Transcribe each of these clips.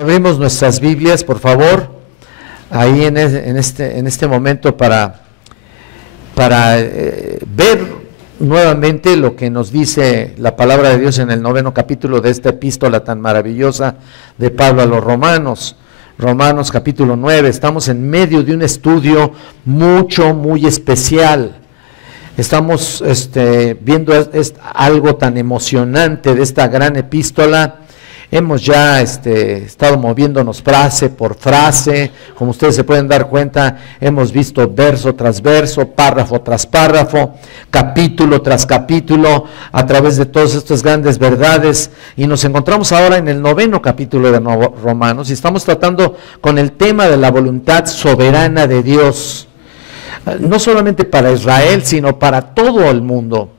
Abrimos nuestras Biblias, por favor, ahí en este momento para ver nuevamente lo que nos dice la palabra de Dios en el 9º capítulo de esta epístola tan maravillosa de Pablo a los Romanos. Romanos capítulo 9, estamos en medio de un estudio muy especial. Estamos viendo algo tan emocionante de esta gran epístola. Hemos ya estado moviéndonos frase por frase, como ustedes se pueden dar cuenta, hemos visto verso tras verso, párrafo tras párrafo, capítulo tras capítulo, a través de todas estas grandes verdades, y nos encontramos ahora en el 9º capítulo de Romanos, y estamos tratando con el tema de la voluntad soberana de Dios, no solamente para Israel, sino para todo el mundo.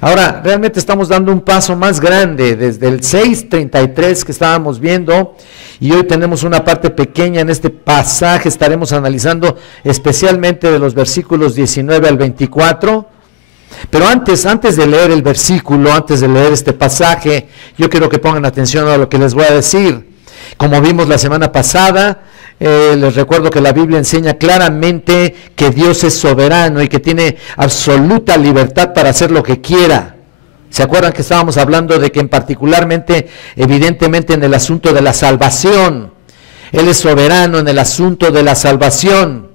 Ahora, realmente estamos dando un paso más grande desde el 6:33 que estábamos viendo, y hoy tenemos una parte pequeña en este pasaje. Estaremos analizando especialmente de los versículos 19 al 24, pero antes de leer el versículo, antes de leer este pasaje, yo quiero que pongan atención a lo que les voy a decir. Como vimos la semana pasada, les recuerdo que la Biblia enseña claramente que Dios es soberano y que tiene absoluta libertad para hacer lo que quiera. ¿Se acuerdan que estábamos hablando de que evidentemente en el asunto de la salvación, Él es soberano en el asunto de la salvación?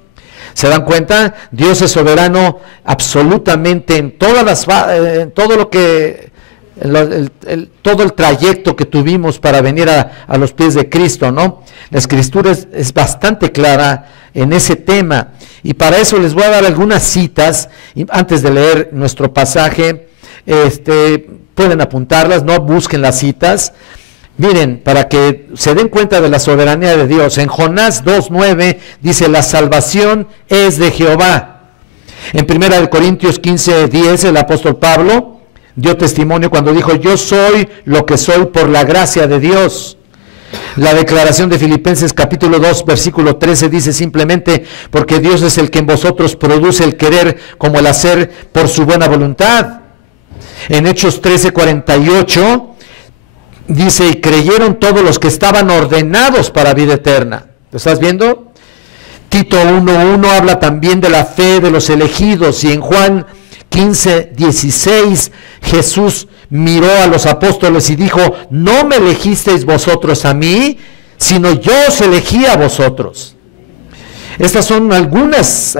¿Se dan cuenta? Dios es soberano absolutamente en todo el trayecto que tuvimos para venir a los pies de Cristo, ¿no? La Escritura es bastante clara en ese tema, y para eso les voy a dar algunas citas, y antes de leer nuestro pasaje, pueden apuntarlas, no busquen las citas. Miren, para que se den cuenta de la soberanía de Dios. En Jonás 2:9 dice: la salvación es de Jehová. En 1 Corintios 15:10 el apóstol Pablo dio testimonio cuando dijo: yo soy lo que soy por la gracia de Dios. La declaración de Filipenses capítulo 2 versículo 13 dice simplemente: porque Dios es el que en vosotros produce el querer como el hacer por su buena voluntad. En Hechos 13:48 dice: y creyeron todos los que estaban ordenados para vida eterna. ¿Lo estás viendo? Tito 1:1 habla también de la fe de los elegidos, y en Juan 15:16 Jesús miró a los apóstoles y dijo: no me elegisteis vosotros a mí, sino yo os elegí a vosotros. Estas son algunas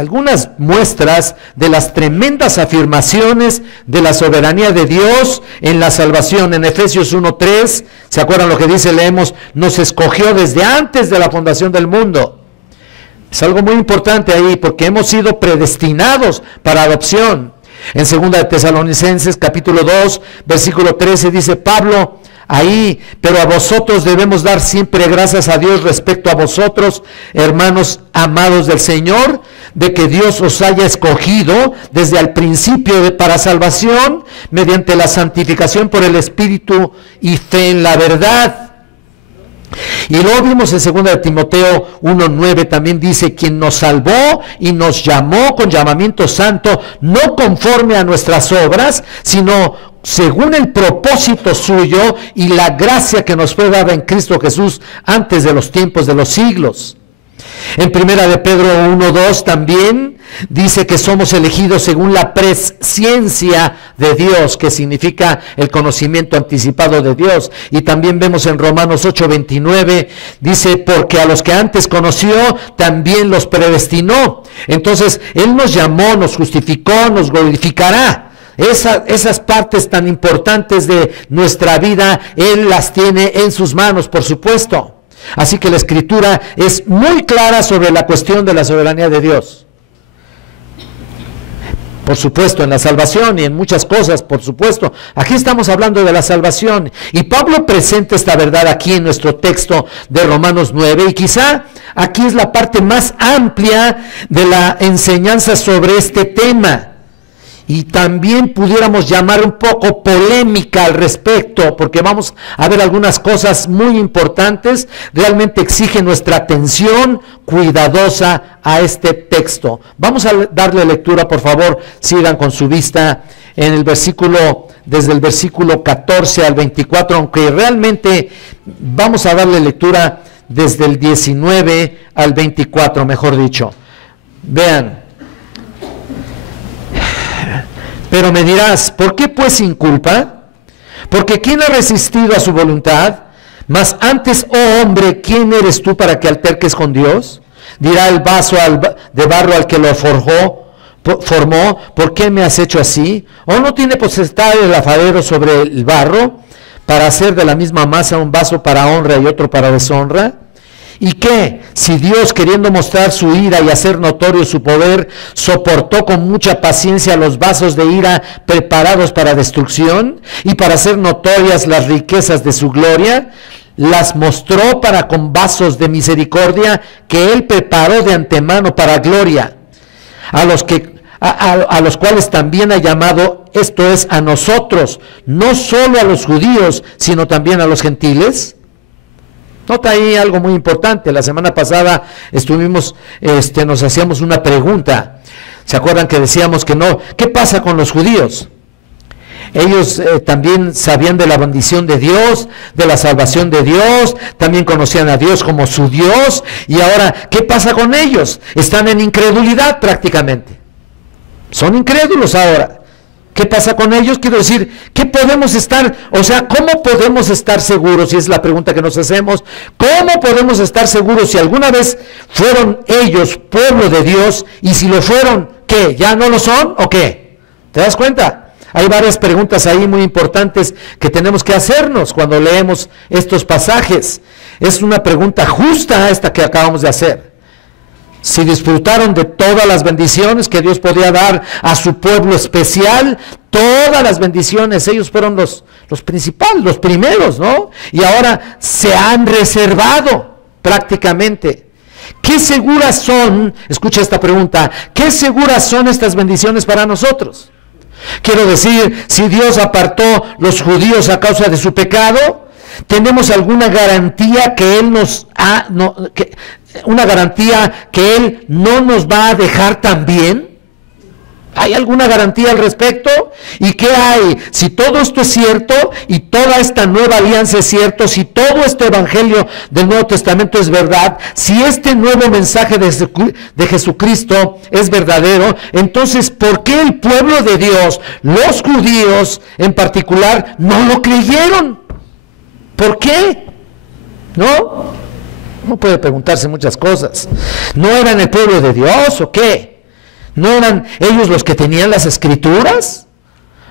muestras de las tremendas afirmaciones de la soberanía de Dios en la salvación. En Efesios 1:3, ¿se acuerdan lo que dice? Leemos: nos escogió desde antes de la fundación del mundo. Es algo muy importante ahí, porque hemos sido predestinados para adopción. En 2 de Tesalonicenses capítulo 2 versículo 13 dice Pablo ahí: pero a vosotros debemos dar siempre gracias a Dios respecto a vosotros, hermanos amados del Señor, de que Dios os haya escogido desde el principio para salvación, mediante la santificación por el Espíritu y fe en la verdad. Y luego vimos en 2 de Timoteo 1:9 también dice: quien nos salvó y nos llamó con llamamiento santo, no conforme a nuestras obras, sino según el propósito suyo y la gracia que nos fue dada en Cristo Jesús antes de los tiempos de los siglos. En 1 de Pedro 1:2 también dice que somos elegidos según la presciencia de Dios, que significa el conocimiento anticipado de Dios. Y también vemos en Romanos 8:29, dice: porque a los que antes conoció, también los predestinó. Entonces, Él nos llamó, nos justificó, nos glorificará. Esas partes tan importantes de nuestra vida, Él las tiene en sus manos, por supuesto. Así que la Escritura es muy clara sobre la cuestión de la soberanía de Dios. Por supuesto, en la salvación y en muchas cosas, por supuesto. Aquí estamos hablando de la salvación. Y Pablo presenta esta verdad aquí en nuestro texto de Romanos 9. Y quizá aquí es la parte más amplia de la enseñanza sobre este tema. y también pudiéramos llamar un poco polémica al respecto, porque vamos a ver algunas cosas muy importantes, realmente exige nuestra atención cuidadosa a este texto. Vamos a darle lectura, por favor, sigan con su vista en el versículo, desde el versículo 14 al 24, aunque realmente vamos a darle lectura desde el 19 al 24, mejor dicho. Vean. Pero me dirás, ¿por qué pues sin culpa? Porque ¿quién ha resistido a su voluntad? Mas antes, oh hombre, ¿quién eres tú para que alterques con Dios? Dirá el vaso de barro al que lo formó, ¿por qué me has hecho así? ¿O no tiene potestad el alfarero sobre el barro para hacer de la misma masa un vaso para honra y otro para deshonra? ¿Y qué? Si Dios, queriendo mostrar su ira y hacer notorio su poder, soportó con mucha paciencia los vasos de ira preparados para destrucción y para hacer notorias las riquezas de su gloria, las mostró para con vasos de misericordia que Él preparó de antemano para gloria, a los cuales también ha llamado, esto es, a nosotros, no solo a los judíos, sino también a los gentiles. Nota ahí algo muy importante. La semana pasada nos hacíamos una pregunta. ¿Se acuerdan que decíamos que no? ¿Qué pasa con los judíos? Ellos también sabían de la bendición de Dios, de la salvación de Dios, también conocían a Dios como su Dios, y ahora, ¿qué pasa con ellos? Están en incredulidad prácticamente. Son incrédulos ahora. ¿Qué pasa con ellos? Quiero decir, ¿cómo podemos estar seguros? Y es la pregunta que nos hacemos. ¿Cómo podemos estar seguros si alguna vez fueron ellos pueblo de Dios? Y si lo fueron, ¿qué? ¿Ya no lo son o qué? ¿Te das cuenta? Hay varias preguntas ahí muy importantes que tenemos que hacernos cuando leemos estos pasajes. Es una pregunta justa esta que acabamos de hacer. Si disfrutaron de todas las bendiciones que Dios podía dar a su pueblo especial, todas las bendiciones, ellos fueron los principales, los primeros, ¿no? Y ahora se han reservado prácticamente. ¿Qué seguras son, escucha esta pregunta, qué seguras son estas bendiciones para nosotros? Quiero decir, si Dios apartó los judíos a causa de su pecado, ¿tenemos alguna garantía que Él no nos va a dejar también? ¿Hay alguna garantía al respecto? ¿Y qué hay? Si todo esto es cierto y toda esta nueva alianza es cierto, si todo este evangelio del Nuevo Testamento es verdad, si este nuevo mensaje de Jesucristo es verdadero, entonces ¿por qué el pueblo de Dios, los judíos en particular, no lo creyeron? ¿Por qué? ¿No? Uno puede preguntarse muchas cosas. ¿No eran el pueblo de Dios o qué? ¿No eran ellos los que tenían las escrituras?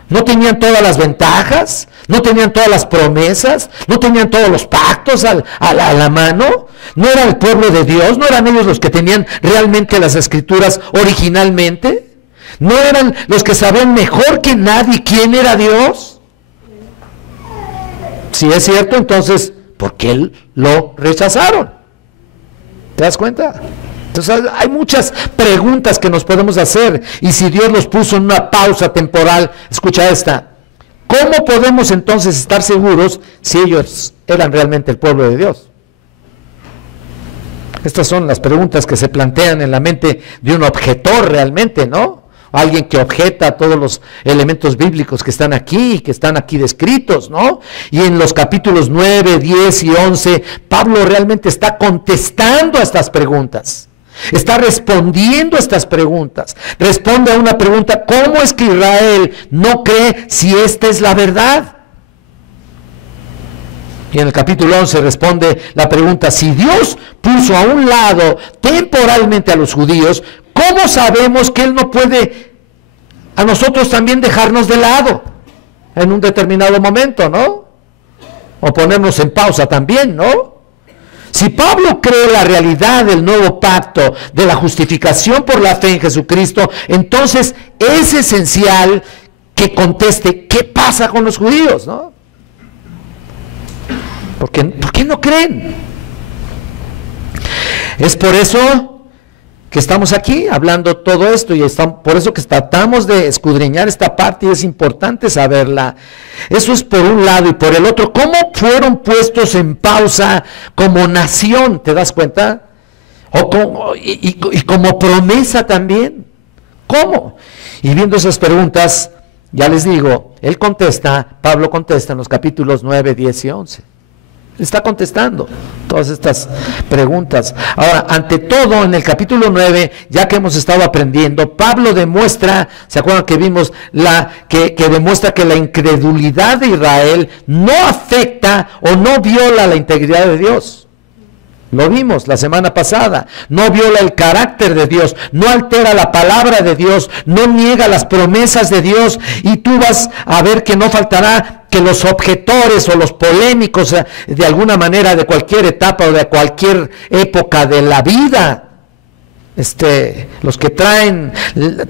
¿No tenían todas las ventajas? ¿No tenían todas las promesas? ¿No tenían todos los pactos a la mano? ¿No era el pueblo de Dios? ¿No eran ellos los que tenían realmente las escrituras originalmente? ¿No eran los que sabían mejor que nadie quién era Dios? Si es cierto, entonces, ¿por qué lo rechazaron? ¿Te das cuenta? Entonces hay muchas preguntas que nos podemos hacer, y si Dios los puso en una pausa temporal, escucha esta, ¿cómo podemos entonces estar seguros si ellos eran realmente el pueblo de Dios? Estas son las preguntas que se plantean en la mente de un objetor realmente, ¿no? Alguien que objeta todos los elementos bíblicos que están aquí descritos, ¿no? Y en los capítulos 9, 10 y 11, Pablo realmente está contestando a estas preguntas. Está respondiendo a estas preguntas. Responde a una pregunta: ¿cómo es que Israel no cree si esta es la verdad? Y en el capítulo 11 responde la pregunta: si Dios puso a un lado temporalmente a los judíos, ¿cómo sabemos que Él no puede a nosotros también dejarnos de lado en un determinado momento, ¿no? O ponernos en pausa también, ¿no? Si Pablo cree la realidad del nuevo pacto, de la justificación por la fe en Jesucristo, entonces es esencial que conteste qué pasa con los judíos, ¿no? ¿Por qué no creen? Es por eso que estamos aquí hablando todo esto y por eso que tratamos de escudriñar esta parte y es importante saberla. Eso es por un lado y por el otro. ¿Cómo fueron puestos en pausa como nación? ¿Te das cuenta? Y como promesa también. ¿Cómo? Y viendo esas preguntas, ya les digo, Pablo contesta en los capítulos 9, 10 y 11. Está contestando todas estas preguntas. Ahora, ante todo, en el capítulo 9, ya que hemos estado aprendiendo, Pablo demuestra, ¿se acuerdan que vimos que demuestra que la incredulidad de Israel no afecta o no viola la integridad de Dios? Lo vimos la semana pasada. No viola el carácter de Dios, no altera la palabra de Dios, no niega las promesas de Dios, y tú vas a ver que no faltará que los objetores o los polémicos de alguna manera de cualquier etapa o de cualquier época de la vida, los que traen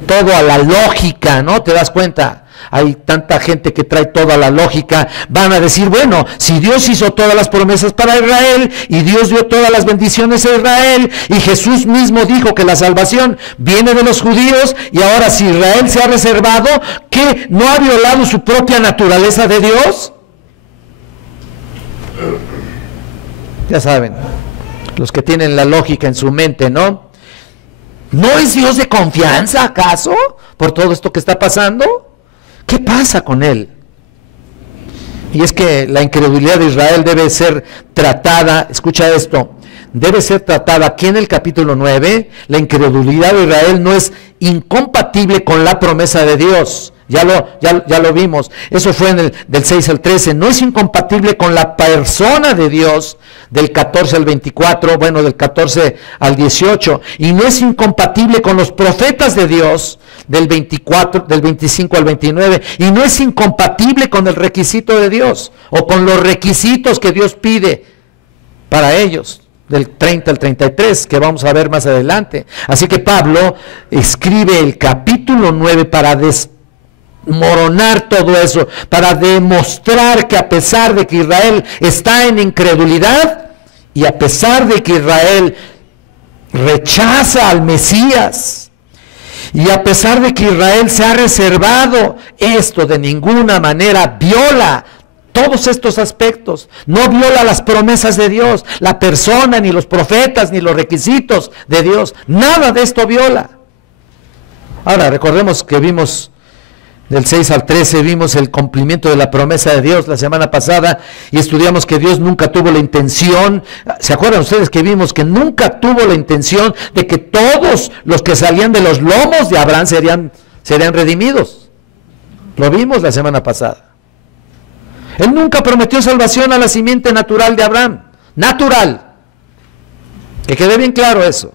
todo a la lógica, ¿no? ¿Te das cuenta? Hay tanta gente que trae toda la lógica, van a decir, bueno, si Dios hizo todas las promesas para Israel, y Dios dio todas las bendiciones a Israel, y Jesús mismo dijo que la salvación viene de los judíos, y ahora si Israel se ha reservado, ¿qué? ¿No ha violado su propia naturaleza de Dios? Ya saben, los que tienen la lógica en su mente, ¿no? ¿No es Dios de confianza, acaso, por todo esto que está pasando? ¿Qué pasa con él? Y es que la incredulidad de Israel debe ser tratada, escucha esto, debe ser tratada aquí en el capítulo 9, la incredulidad de Israel no es incompatible con la promesa de Dios. Ya lo vimos, eso fue del 6 al 13, no es incompatible con la persona de Dios, del 14 al 24, bueno, del 14 al 18, y no es incompatible con los profetas de Dios, del 25 al 29, y no es incompatible con el requisito de Dios, o con los requisitos que Dios pide para ellos, del 30 al 33, que vamos a ver más adelante. Así que Pablo escribe el capítulo 9 para desmoronar todo eso, para demostrar que a pesar de que Israel está en incredulidad, y a pesar de que Israel rechaza al Mesías, y a pesar de que Israel se ha reservado, esto de ninguna manera viola todos estos aspectos, no viola las promesas de Dios, la persona, ni los profetas, ni los requisitos de Dios, nada de esto viola. Ahora, recordemos que vimos del 6 al 13, vimos el cumplimiento de la promesa de Dios la semana pasada, y estudiamos que Dios nunca tuvo la intención, ¿se acuerdan ustedes que vimos que nunca tuvo la intención de que todos los que salían de los lomos de Abraham serían redimidos? Lo vimos la semana pasada. Él nunca prometió salvación a la simiente natural de Abraham, natural, que quede bien claro eso.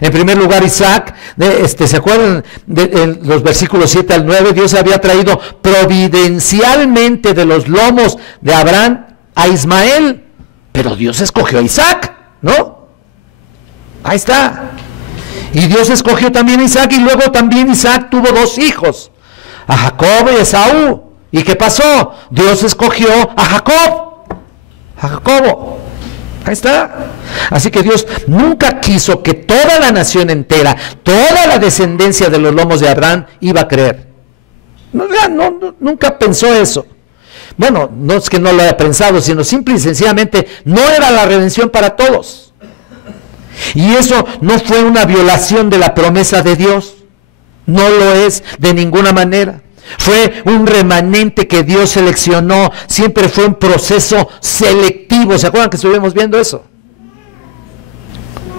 En primer lugar, Isaac, ¿se acuerdan de los versículos 7 al 9? Dios había traído providencialmente de los lomos de Abraham a Ismael, pero Dios escogió a Isaac, ¿no? Ahí está. Y Dios escogió también a Isaac, y luego también Isaac tuvo dos hijos, a Jacob y a Esaú. ¿Y qué pasó? Dios escogió a Jacobo. Ahí está. Así que Dios nunca quiso que toda la nación entera, toda la descendencia de los lomos de Abraham iba a creer. Nunca pensó eso. Bueno, no es que no lo haya pensado, sino simple y sencillamente no era la redención para todos. Y eso no fue una violación de la promesa de Dios. No lo es de ninguna manera. Fue un remanente que Dios seleccionó, siempre fue un proceso selectivo. ¿Se acuerdan que estuvimos viendo eso?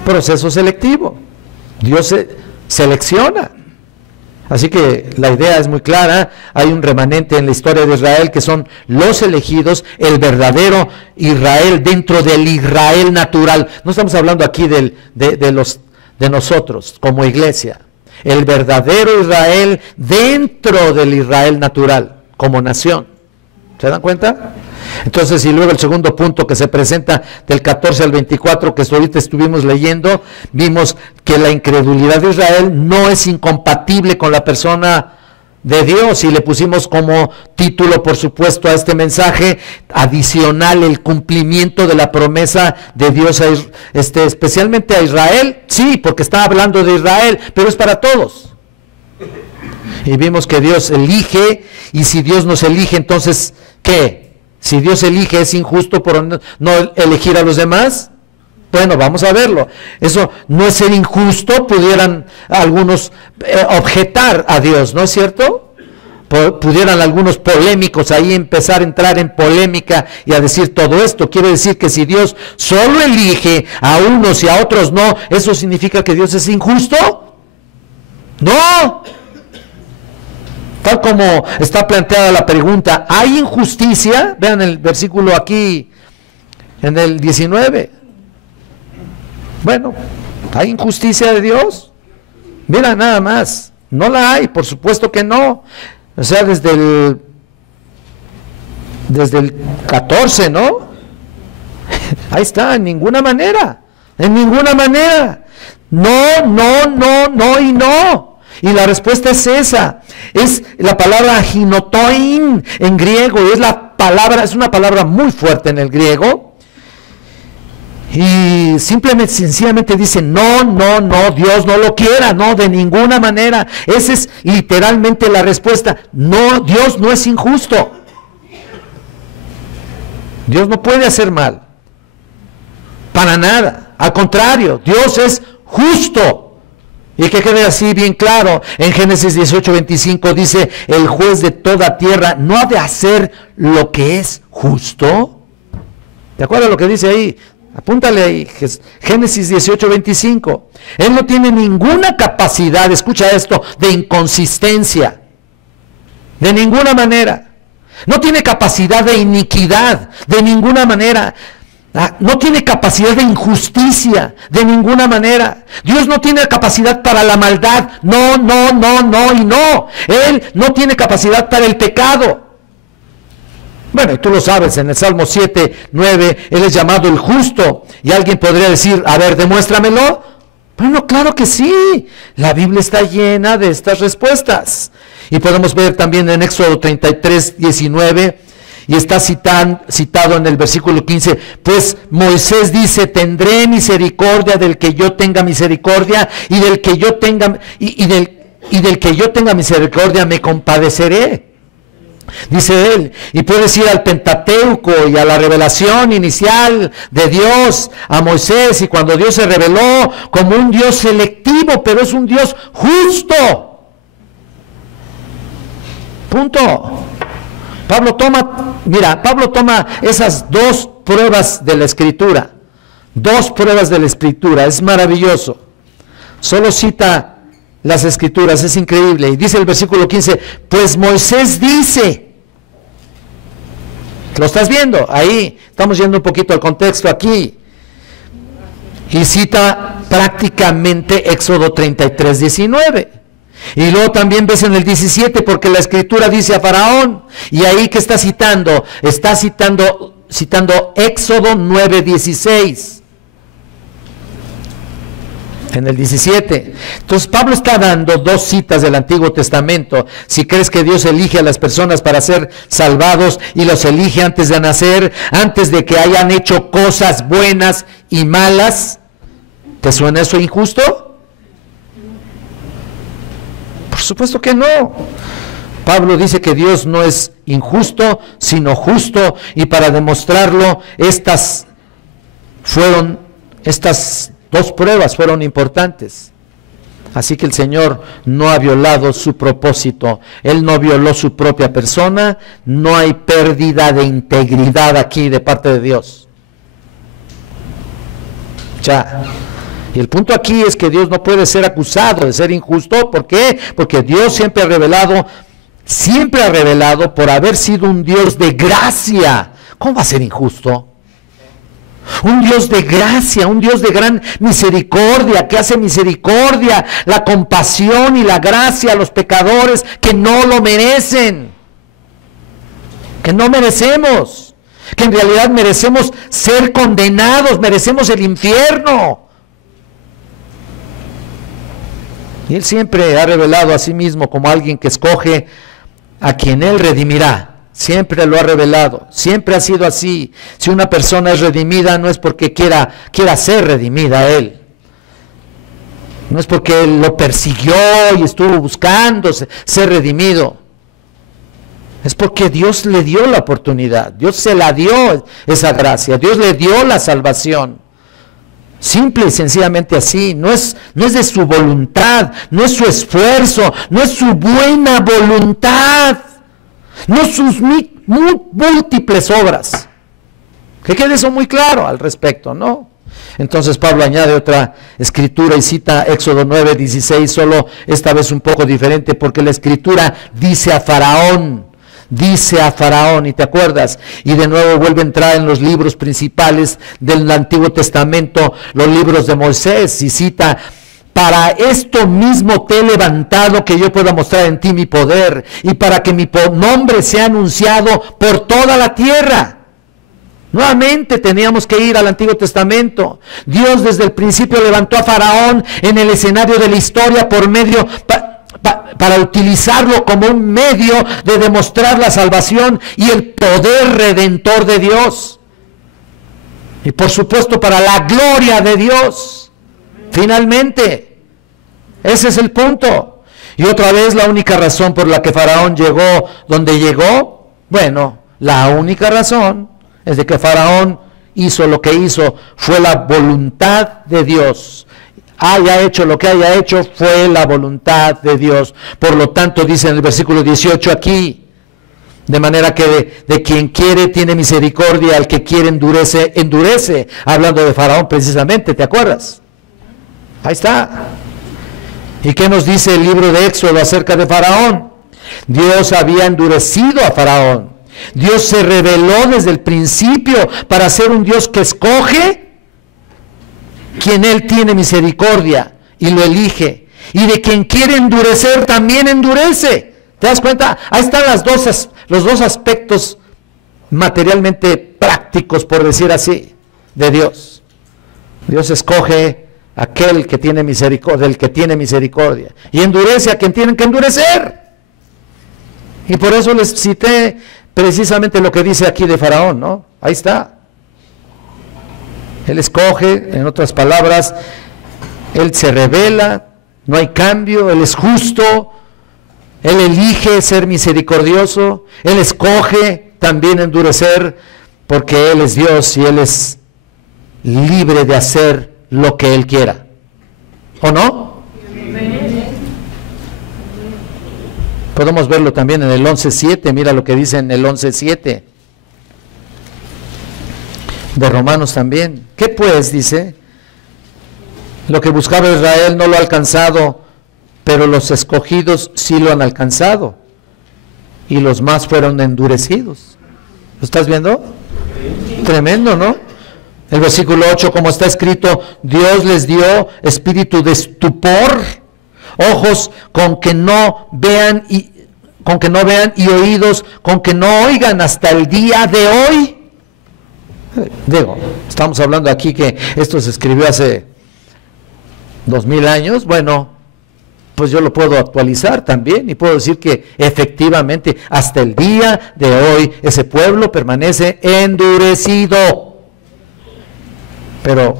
Proceso selectivo. Dios selecciona. Así que la idea es muy clara, hay un remanente en la historia de Israel que son los elegidos, el verdadero Israel dentro del Israel natural. No estamos hablando aquí de nosotros como iglesia. El verdadero Israel dentro del Israel natural, como nación. ¿Se dan cuenta? Entonces, y luego el segundo punto que se presenta del 14 al 24, que ahorita estuvimos leyendo, vimos que la incredulidad de Israel no es incompatible con la persona de Dios, y le pusimos como título, por supuesto, a este mensaje adicional, el cumplimiento de la promesa de Dios, especialmente a Israel. Sí, porque está hablando de Israel, pero es para todos. Y vimos que Dios elige, y si Dios nos elige, entonces, ¿qué? Si Dios elige, ¿es injusto por no elegir a los demás? Bueno, vamos a verlo. Eso no es ser injusto, pudieran algunos objetar a Dios, ¿no es cierto? Pudieran algunos polémicos ahí empezar a entrar en polémica y a decir todo esto. Quiere decir que si Dios solo elige a unos y a otros no, ¿eso significa que Dios es injusto? No. Tal como está planteada la pregunta, ¿hay injusticia? Vean el versículo aquí, en el 19. Bueno, ¿hay injusticia de Dios? Mira nada más, no la hay, por supuesto que no. O sea, desde el 14, ¿no? Ahí está, en ninguna manera, en ninguna manera. No, no, no, no y no. Y la respuesta es esa, es la palabra ginotoin en griego, es una palabra muy fuerte en el griego. Y simplemente, sencillamente dice, no, no, no, Dios no lo quiera, no, de ninguna manera. Esa es literalmente la respuesta. No, Dios no es injusto. Dios no puede hacer mal. Para nada. Al contrario, Dios es justo. Y que quede así bien claro, en Génesis 18:25 dice, el juez de toda tierra no ha de hacer lo que es justo. ¿Te acuerdas lo que dice ahí? Apúntale ahí, Génesis 18:25. Él no tiene ninguna capacidad, escucha esto, de inconsistencia. De ninguna manera. No tiene capacidad de iniquidad, de ninguna manera. No tiene capacidad de injusticia, de ninguna manera. Dios no tiene capacidad para la maldad. No, no, no, no y no. Él no tiene capacidad para el pecado. Bueno, y tú lo sabes, en el Salmo 7:9, Él es llamado el justo. Y alguien podría decir, a ver, demuéstramelo. Bueno, claro que sí. La Biblia está llena de estas respuestas. Y podemos ver también en Éxodo 33:19, y está citado en el versículo 15, pues Moisés dice, tendré misericordia del que yo tenga misericordia, y del que yo tenga, y del que yo tenga misericordia me compadeceré. Dice él, y puedes ir al Pentateuco y a la revelación inicial de Dios a Moisés, y cuando Dios se reveló como un Dios selectivo, pero es un Dios justo. Punto. Pablo toma esas dos pruebas de la Escritura, es maravilloso. Solo cita las Escrituras, es increíble. Y dice el versículo 15, pues Moisés dice, ¿lo estás viendo? Ahí, estamos yendo un poquito al contexto aquí. Y cita prácticamente Éxodo 33:19. Y luego también ves en el 17, porque la Escritura dice a Faraón, y ahí que está citando Éxodo 9:16. En el 17. Entonces Pablo está dando dos citas del Antiguo Testamento. Si crees que Dios elige a las personas para ser salvados y los elige antes de nacer, antes de que hayan hecho cosas buenas y malas, ¿te suena eso injusto? Por supuesto que no. Pablo dice que Dios no es injusto, sino justo, y para demostrarlo, estas dos pruebas fueron importantes. Así que el Señor no ha violado su propósito. Él no violó su propia persona. No hay pérdida de integridad aquí de parte de Dios. Ya. Y el punto aquí es que Dios no puede ser acusado de ser injusto. ¿Por qué? Porque Dios siempre ha revelado por haber sido un Dios de gracia. ¿Cómo va a ser injusto? Un Dios de gracia, un Dios de gran misericordia, que hace misericordia, la compasión y la gracia a los pecadores que no lo merecen, que no merecemos, que en realidad merecemos ser condenados, merecemos el infierno. Y Él siempre ha revelado a sí mismo como alguien que escoge a quien Él redimirá. Siempre lo ha revelado, siempre ha sido así. Si una persona es redimida, no es porque quiera ser redimida Él. No es porque Él lo persiguió y estuvo buscando ser redimido. Es porque Dios le dio la oportunidad, Dios se la dio esa gracia, Dios le dio la salvación. Simple y sencillamente así, no es de su voluntad, no es su esfuerzo, no es su buena voluntad, no sus múltiples obras. Que quede eso muy claro al respecto, ¿no? Entonces Pablo añade otra escritura y cita Éxodo 9:16, solo esta vez un poco diferente, porque la escritura dice a Faraón, y te acuerdas, y de nuevo vuelve a entrar en los libros principales del Antiguo Testamento, los libros de Moisés, y cita: para esto mismo te he levantado, que yo pueda mostrar en ti mi poder, y para que mi nombre sea anunciado por toda la tierra. Nuevamente teníamos que ir al Antiguo Testamento. Dios desde el principio levantó a Faraón en el escenario de la historia por medio para utilizarlo como un medio de demostrar la salvación y el poder redentor de Dios. Y por supuesto para la gloria de Dios. Finalmente, ese es el punto. Y otra vez la única razón por la que Faraón llegó donde llegó, bueno, la única razón es de que Faraón hizo lo que hizo, fue la voluntad de Dios. Haya hecho lo que haya hecho, fue la voluntad de Dios. Por lo tanto, dice en el versículo 18 aquí, de manera que de quien quiere tiene misericordia, al que quiere endurece, hablando de Faraón precisamente, ¿te acuerdas? Ahí está. ¿Y qué nos dice el libro de Éxodo acerca de Faraón? Dios había endurecido a Faraón. Dios se reveló desde el principio para ser un Dios que escoge quien Él tiene misericordia y lo elige, y de quien quiere endurecer también endurece. ¿Te das cuenta? Ahí están los dos aspectos materialmente prácticos, por decir así, de Dios. Dios escoge aquel que tiene misericordia, del que tiene misericordia, y endurece a quien tienen que endurecer. Y por eso les cité precisamente lo que dice aquí de Faraón, ¿no? Ahí está. Él escoge, en otras palabras, Él se revela, no hay cambio, Él es justo, Él elige ser misericordioso, Él escoge también endurecer, porque Él es Dios y Él es libre de hacer lo que Él quiera. ¿O no? Podemos verlo también en el 11:7, mira lo que dice en el 11:7. De Romanos también. ¿Qué pues? Dice: lo que buscaba Israel no lo ha alcanzado, pero los escogidos sí lo han alcanzado, y los más fueron endurecidos. ¿Lo estás viendo? Tremendo, ¿no? El versículo 8, como está escrito: Dios les dio espíritu de estupor, ojos con que no vean y oídos con que no oigan hasta el día de hoy. Digo, estamos hablando aquí que esto se escribió hace 2000 años, bueno, pues yo lo puedo actualizar también y puedo decir que efectivamente hasta el día de hoy ese pueblo permanece endurecido. Pero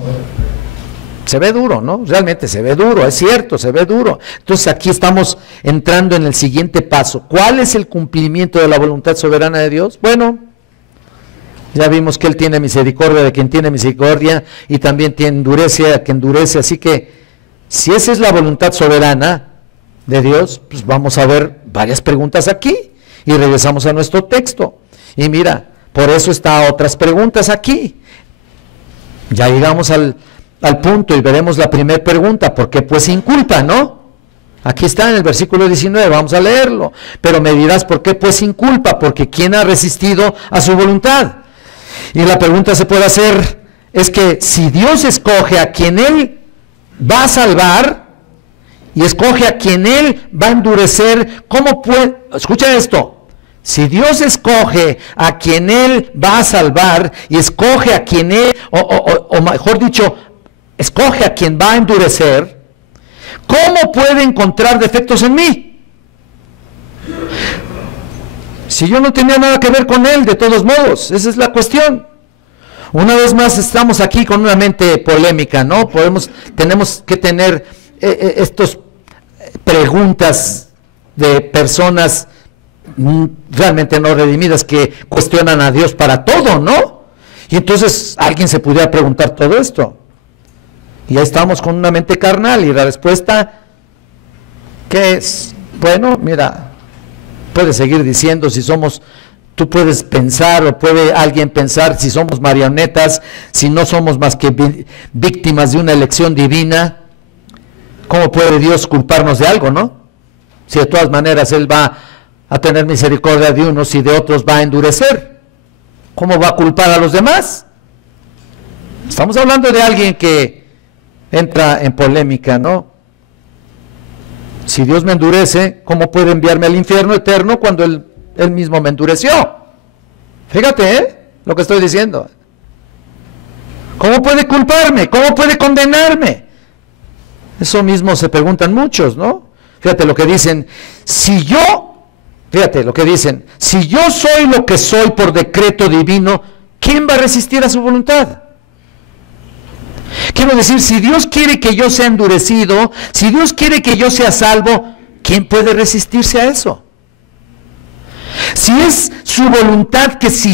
se ve duro, ¿no? Realmente se ve duro, es cierto, se ve duro. Entonces aquí estamos entrando en el siguiente paso. ¿Cuál es el cumplimiento de la voluntad soberana de Dios? Bueno, ya vimos que Él tiene misericordia de quien tiene misericordia y también endurece a quien endurece. Así que si esa es la voluntad soberana de Dios, pues vamos a ver varias preguntas aquí y regresamos a nuestro texto. Y mira, por eso está otras preguntas aquí. Ya llegamos al punto y veremos la primera pregunta: ¿por qué pues sin culpa, no? Aquí está en el versículo 19, vamos a leerlo. Pero me dirás: ¿por qué pues sin culpa? Porque ¿quién ha resistido a su voluntad? Y la pregunta se puede hacer, es que si Dios escoge a quien Él va a salvar y escoge a quien Él va a endurecer, ¿cómo puede? Escucha esto: si Dios escoge a quien Él va a salvar y escoge a quien Él, o mejor dicho, escoge a quien va a endurecer, ¿cómo puede encontrar defectos en mí? Si yo no tenía nada que ver con él, de todos modos, esa es la cuestión. Una vez más estamos aquí con una mente polémica, ¿no? Tenemos que tener estas preguntas de personas realmente no redimidas que cuestionan a Dios para todo, ¿no? Y entonces alguien se pudiera preguntar todo esto. Y ahí estamos con una mente carnal y la respuesta, ¿qué es? Bueno, mira, puedes seguir diciendo si somos... Tú puedes pensar o puede alguien pensar si somos marionetas, si no somos más que víctimas de una elección divina. ¿Cómo puede Dios culparnos de algo, no? Si de todas maneras Él va a tener misericordia de unos y de otros va a endurecer. ¿Cómo va a culpar a los demás? Estamos hablando de alguien que entra en polémica, ¿no? Si Dios me endurece, ¿cómo puede enviarme al infierno eterno cuando Él mismo me endureció? Fíjate, lo que estoy diciendo. ¿Cómo puede culparme? ¿Cómo puede condenarme? Eso mismo se preguntan muchos, ¿no? Fíjate lo que dicen, si yo soy lo que soy por decreto divino, ¿quién va a resistir a su voluntad? Quiero decir, si Dios quiere que yo sea endurecido, si Dios quiere que yo sea salvo, ¿quién puede resistirse a eso? Si es su voluntad que si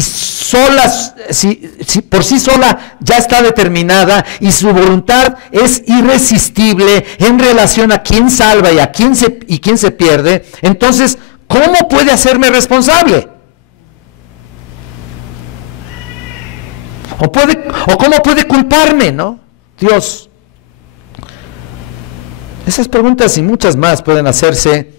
por sí sola ya está determinada y su voluntad es irresistible en relación a quién salva y a quién se pierde, entonces, ¿cómo puede hacerme responsable? ¿O cómo puede culparme, no? Dios. Esas preguntas y muchas más pueden hacerse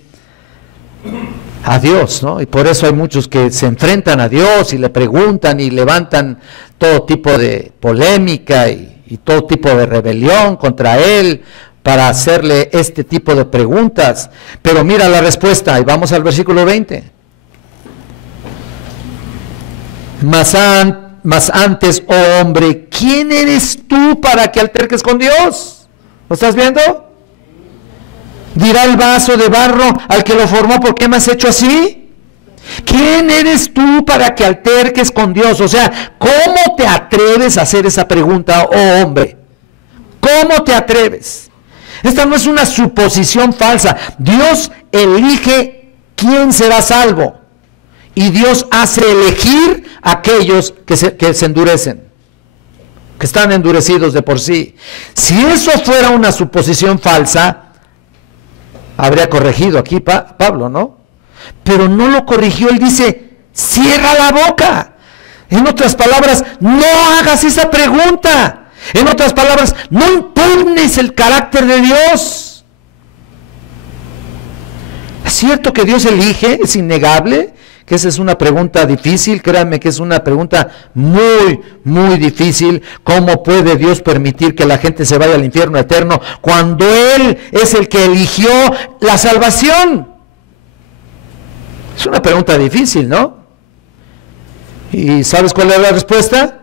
a Dios, ¿no? Y por eso hay muchos que se enfrentan a Dios y le preguntan y levantan todo tipo de polémica y todo tipo de rebelión contra Él para hacerle este tipo de preguntas. Pero mira la respuesta, y vamos al versículo 20. Mas antes, oh hombre, ¿quién eres tú para que alterques con Dios? ¿Lo estás viendo? Dirá el vaso de barro al que lo formó, ¿por qué me has hecho así? ¿Quién eres tú para que alterques con Dios? O sea, ¿cómo te atreves a hacer esa pregunta, oh hombre? ¿Cómo te atreves? Esta no es una suposición falsa. Dios elige quién será salvo. Y Dios hace elegir a aquellos que se endurecen, que están endurecidos de por sí. Si eso fuera una suposición falsa, habría corregido aquí Pablo, ¿no? Pero no lo corrigió, él dice, cierra la boca. En otras palabras, no hagas esa pregunta. En otras palabras, no impugnes el carácter de Dios. Es cierto que Dios elige, es innegable, que esa es una pregunta difícil, créanme que es una pregunta muy, muy difícil. ¿Cómo puede Dios permitir que la gente se vaya al infierno eterno cuando Él es el que eligió la salvación? Es una pregunta difícil, ¿no? ¿Y sabes cuál es la respuesta?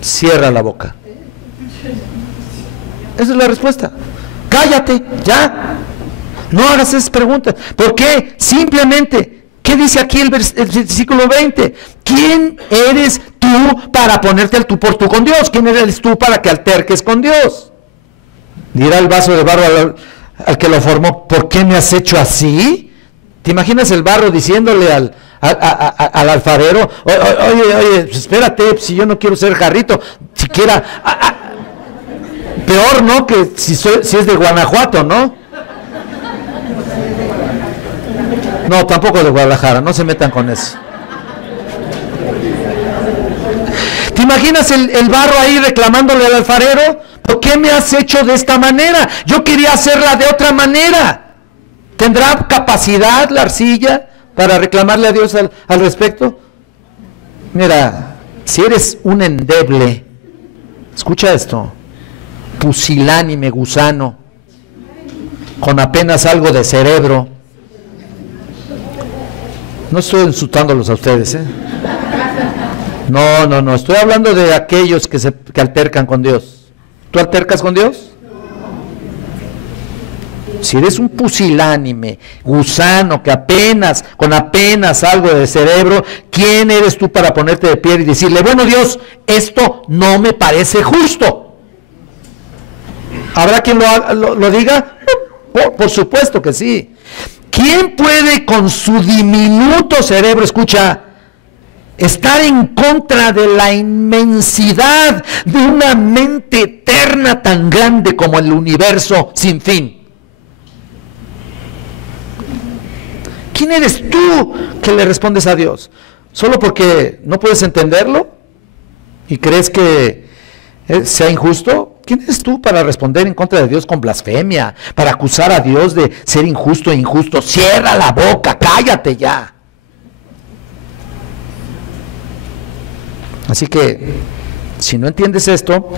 Cierra la boca. Esa es la respuesta. Cállate, ya. No hagas esas preguntas. ¿Por qué? Simplemente... ¿Qué dice aquí el versículo 20? ¿Quién eres tú para ponerte al tú por tú con Dios? ¿Quién eres tú para que alterques con Dios? Dirá el vaso de barro al que lo formó, ¿por qué me has hecho así? ¿Te imaginas el barro diciéndole al alfarero, oye, espérate, si yo no quiero ser jarrito, siquiera, peor, ¿no? Que si es de Guanajuato, ¿no? No, tampoco de Guadalajara, no se metan con eso. ¿Te imaginas el barro ahí reclamándole al alfarero? ¿Por qué me has hecho de esta manera? Yo quería hacerla de otra manera. ¿Tendrá capacidad la arcilla para reclamarle a Dios al respecto? Mira, si eres un endeble, escucha esto, pusilánime gusano, con apenas algo de cerebro. No estoy insultándolos a ustedes, ¿eh? No, estoy hablando de aquellos que altercan con Dios. ¿Tú altercas con Dios? Si eres un pusilánime, gusano, que con apenas algo de cerebro, ¿quién eres tú para ponerte de pie y decirle, bueno Dios, esto no me parece justo? ¿Habrá quien lo diga? Por supuesto que sí. ¿Quién puede con su diminuto cerebro, escucha, estar en contra de la inmensidad de una mente eterna tan grande como el universo sin fin? ¿Quién eres tú que le respondes a Dios? ¿Solo porque no puedes entenderlo y crees que sea injusto? ¿Quién eres tú para responder en contra de Dios con blasfemia? Para acusar a Dios de ser injusto e injusto. Cierra la boca, cállate ya. Así que, si no entiendes esto,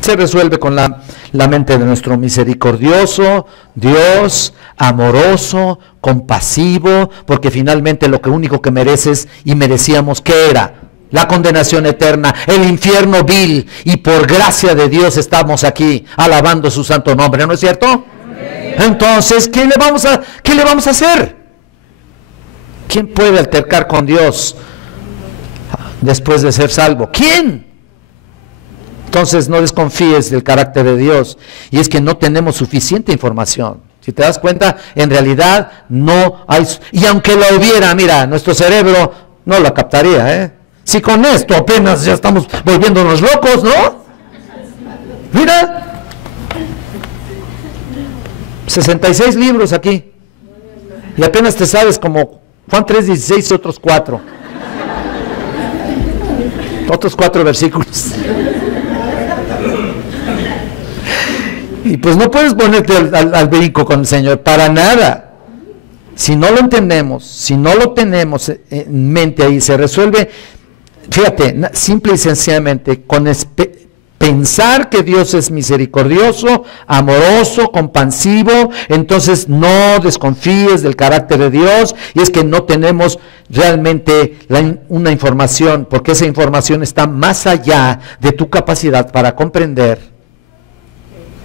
se resuelve con la mente de nuestro misericordioso Dios, amoroso, compasivo, porque finalmente lo único que mereces y merecíamos, ¿qué era? La condenación eterna, el infierno vil, y por gracia de Dios estamos aquí alabando su santo nombre, ¿no es cierto? Entonces, ¿qué le vamos a hacer? ¿Quién puede altercar con Dios después de ser salvo? ¿Quién? Entonces no desconfíes del carácter de Dios, y es que no tenemos suficiente información. Si te das cuenta, en realidad no hay, y aunque la hubiera, mira, nuestro cerebro no la captaría, Si con esto apenas ya estamos volviéndonos locos, ¿no? Mira, 66 libros aquí, y apenas te sabes como Juan 3:16 y otros 4 versículos. Y pues no puedes ponerte al brinco con el Señor, para nada. Si no lo entendemos, si no lo tenemos en mente ahí, se resuelve, fíjate, simple y sencillamente, con pensar que Dios es misericordioso, amoroso, compasivo. Entonces no desconfíes del carácter de Dios, y es que no tenemos realmente una información, porque esa información está más allá de tu capacidad para comprender.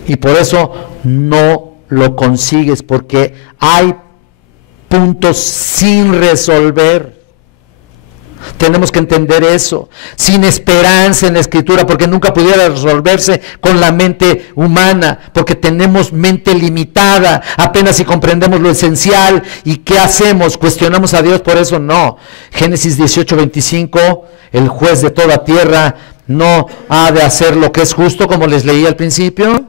Y por eso no lo consigues, porque hay puntos sin resolver. Tenemos que entender eso, sin esperanza en la Escritura, porque nunca pudiera resolverse con la mente humana, porque tenemos mente limitada, apenas si comprendemos lo esencial. ¿Y qué hacemos? ¿Cuestionamos a Dios por eso? No. Génesis 18:25, el juez de toda tierra no ha de hacer lo que es justo, como les leí al principio.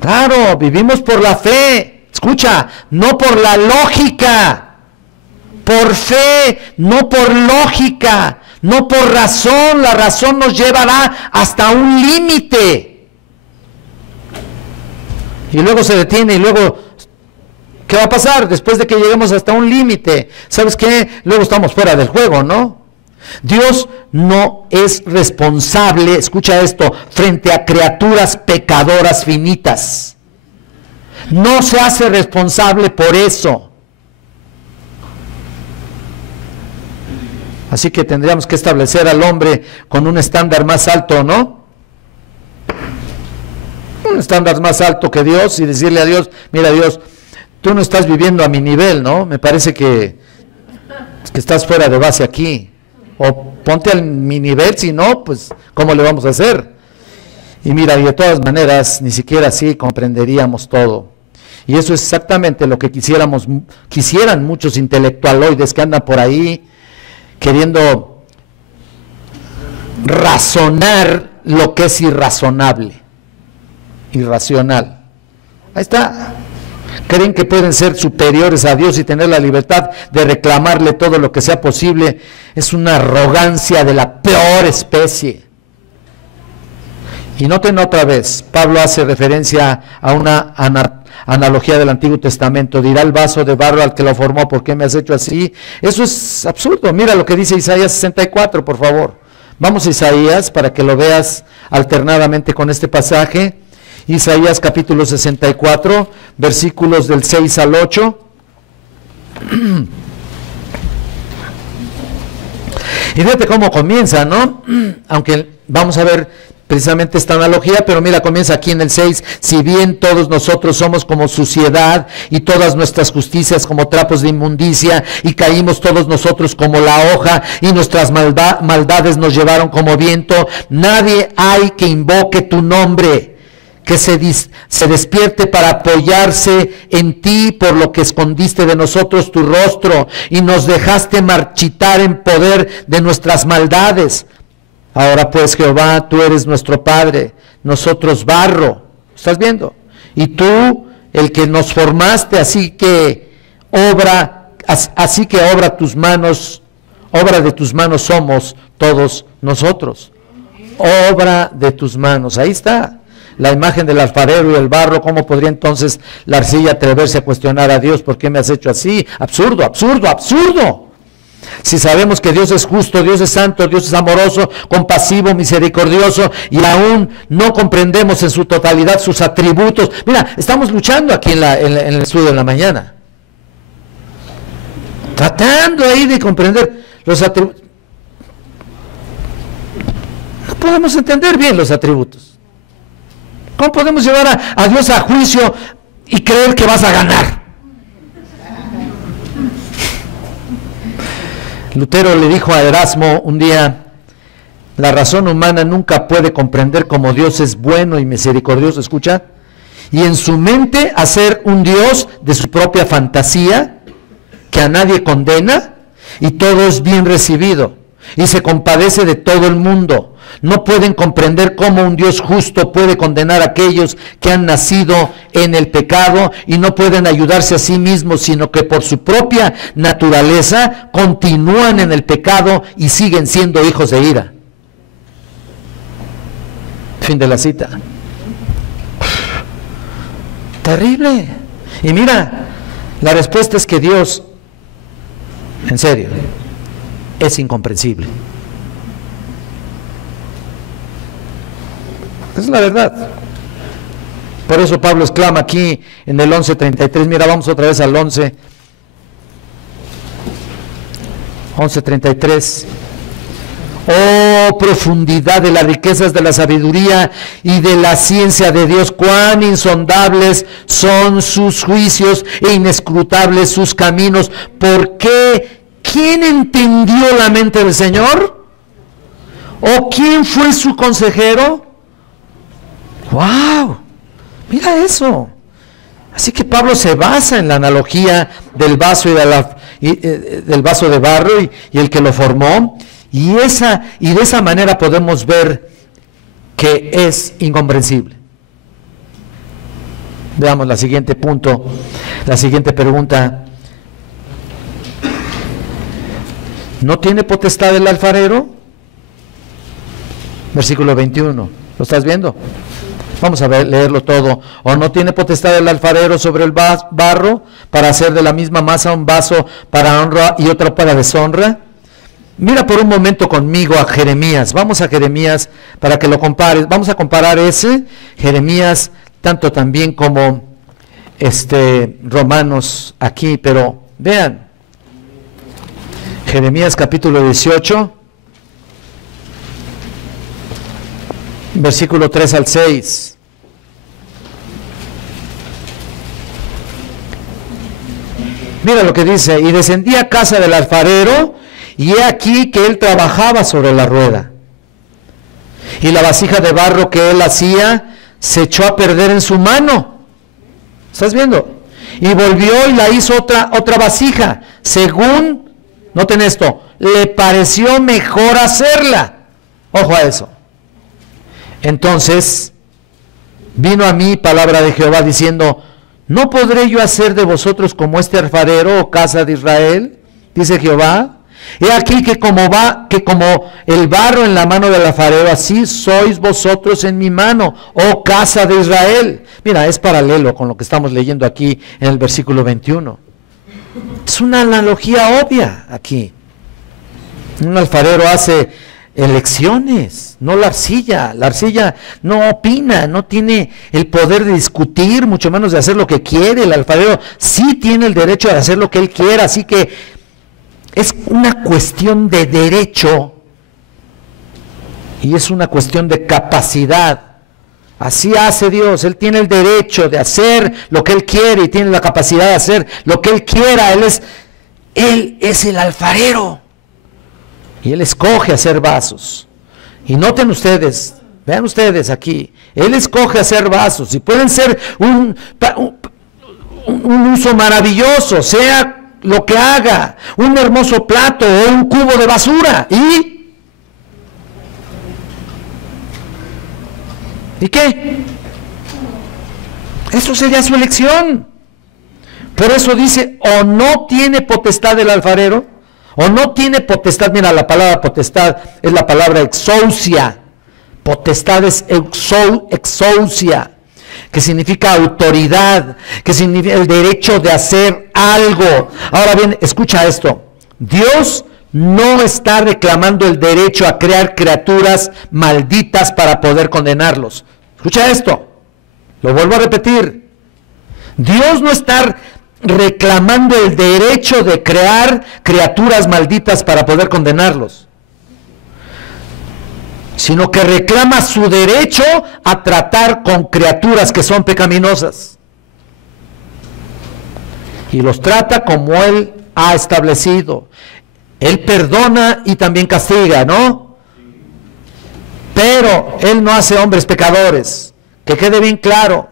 Claro, vivimos por la fe, escucha, no por la lógica, por fe, no por lógica, no por razón. La razón nos llevará hasta un límite y luego se detiene, y luego, ¿qué va a pasar después de que lleguemos hasta un límite? ¿Sabes qué? Luego estamos fuera del juego, ¿no? Dios no es responsable, escucha esto, frente a criaturas pecadoras finitas. No se hace responsable por eso. Así que tendríamos que establecer al hombre con un estándar más alto, ¿no? Un estándar más alto que Dios, y decirle a Dios, mira Dios, tú no estás viviendo a mi nivel, ¿no? Me parece que estás fuera de base aquí. O ponte a mi nivel, si no, pues ¿cómo le vamos a hacer? Y mira, y de todas maneras, ni siquiera así comprenderíamos todo. Y eso es exactamente lo que quisieran muchos intelectualoides que andan por ahí queriendo razonar lo que es irrazonable, irracional. Ahí está. Creen que pueden ser superiores a Dios y tener la libertad de reclamarle todo lo que sea posible. Es una arrogancia de la peor especie. Y noten otra vez, Pablo hace referencia a una analogía del Antiguo Testamento. Dirá el vaso de barro al que lo formó, ¿por qué me has hecho así? Eso es absurdo. Mira lo que dice Isaías 64, por favor. Vamos a Isaías para que lo veas alternadamente con este pasaje. Isaías capítulo 64, versículos del 6 al 8. Y fíjate cómo comienza, ¿no? Aunque vamos a ver precisamente esta analogía, pero mira, comienza aquí en el 6, si bien todos nosotros somos como suciedad y todas nuestras justicias como trapos de inmundicia y caímos todos nosotros como la hoja y nuestras maldades nos llevaron como viento, nadie hay que invoque tu nombre, que se despierte para apoyarse en ti por lo que escondiste de nosotros tu rostro y nos dejaste marchitar en poder de nuestras maldades. Ahora pues, Jehová, tú eres nuestro Padre, nosotros barro, ¿estás viendo? Y tú, el que nos formaste, así que obra tus manos, obra de tus manos somos todos nosotros. Obra de tus manos, ahí está la imagen del alfarero y el barro. ¿Cómo podría entonces la arcilla atreverse a cuestionar a Dios? ¿Por qué me has hecho así? Absurdo, absurdo, absurdo. Si sabemos que Dios es justo, Dios es santo, Dios es amoroso, compasivo, misericordioso, y aún no comprendemos en su totalidad sus atributos. Mira, estamos luchando aquí en el estudio de la mañana, tratando ahí de comprender los atributos. No podemos entender bien los atributos. ¿Cómo podemos llevar a Dios a juicio y creer que vas a ganar? Lutero le dijo a Erasmo un día, la razón humana nunca puede comprender cómo Dios es bueno y misericordioso, escucha, y en su mente hacer un Dios de su propia fantasía, que a nadie condena, y todo es bien recibido, y se compadece de todo el mundo. No pueden comprender cómo un Dios justo puede condenar a aquellos que han nacido en el pecado y no pueden ayudarse a sí mismos, sino que por su propia naturaleza continúan en el pecado y siguen siendo hijos de ira. Fin de la cita. Terrible. Y mira, la respuesta es que Dios, en serio, es incomprensible. Es la verdad. Por eso Pablo exclama aquí en el 11:33, mira, vamos otra vez al 11:33. Oh, profundidad de las riquezas de la sabiduría y de la ciencia de Dios, cuán insondables son sus juicios e inescrutables sus caminos. ¿Por qué? ¿Quién entendió la mente del Señor? ¿O quién fue su consejero? ¡Wow! Mira eso. Así que Pablo se basa en la analogía del vaso del vaso de barro y el que lo formó, y de esa manera podemos ver que es incomprensible. Veamos la siguiente punto, la siguiente pregunta. ¿No tiene potestad el alfarero? Versículo 21. ¿Lo estás viendo? Vamos a leerlo todo. ¿O no tiene potestad el alfarero sobre el barro para hacer de la misma masa un vaso para honra y otro para deshonra? Mira por un momento conmigo a Jeremías. Vamos a Jeremías para que lo compares. Vamos a comparar ese Jeremías tanto también como Romanos aquí, pero vean. Jeremías capítulo 18, versículo 3 al 6. Mira lo que dice: y descendí a casa del alfarero, y he aquí que él trabajaba sobre la rueda. Y la vasija de barro que él hacía se echó a perder en su mano. ¿Estás viendo? Y volvió y la hizo otra vasija, según, noten esto, le pareció mejor hacerla. Ojo a eso. Entonces vino a mí palabra de Jehová diciendo: ¿no podré yo hacer de vosotros como este alfarero, oh casa de Israel? Dice Jehová. He aquí que como el barro en la mano del alfarero, así sois vosotros en mi mano, oh casa de Israel. Mira, es paralelo con lo que estamos leyendo aquí en el versículo 21. Es una analogía obvia aquí. Un alfarero hace elecciones, no la arcilla. La arcilla no opina, no tiene el poder de discutir, mucho menos de hacer lo que quiere. El alfarero sí tiene el derecho de hacer lo que él quiera, así que es una cuestión de derecho y es una cuestión de capacidad. Así hace Dios. Él tiene el derecho de hacer lo que Él quiere y tiene la capacidad de hacer lo que Él quiera. Él es el alfarero y Él escoge hacer vasos. Y noten ustedes, vean ustedes aquí, Él escoge hacer vasos y pueden ser un uso maravilloso, sea lo que haga, un hermoso plato o un cubo de basura. ¿Y qué? Eso sería su elección. Por eso dice, o no tiene potestad el alfarero, o no tiene potestad. Mira, la palabra potestad es la palabra exousia. Potestad es exousia, que significa autoridad, que significa el derecho de hacer algo. Ahora bien, escucha esto. Dios no está reclamando el derecho a crear criaturas malditas para poder condenarlos. Escucha esto, lo vuelvo a repetir. Dios no está reclamando el derecho de crear criaturas malditas para poder condenarlos, sino que reclama su derecho a tratar con criaturas que son pecaminosas. Y los trata como Él ha establecido. Él perdona y también castiga, ¿no? Pero Él no hace hombres pecadores, que quede bien claro.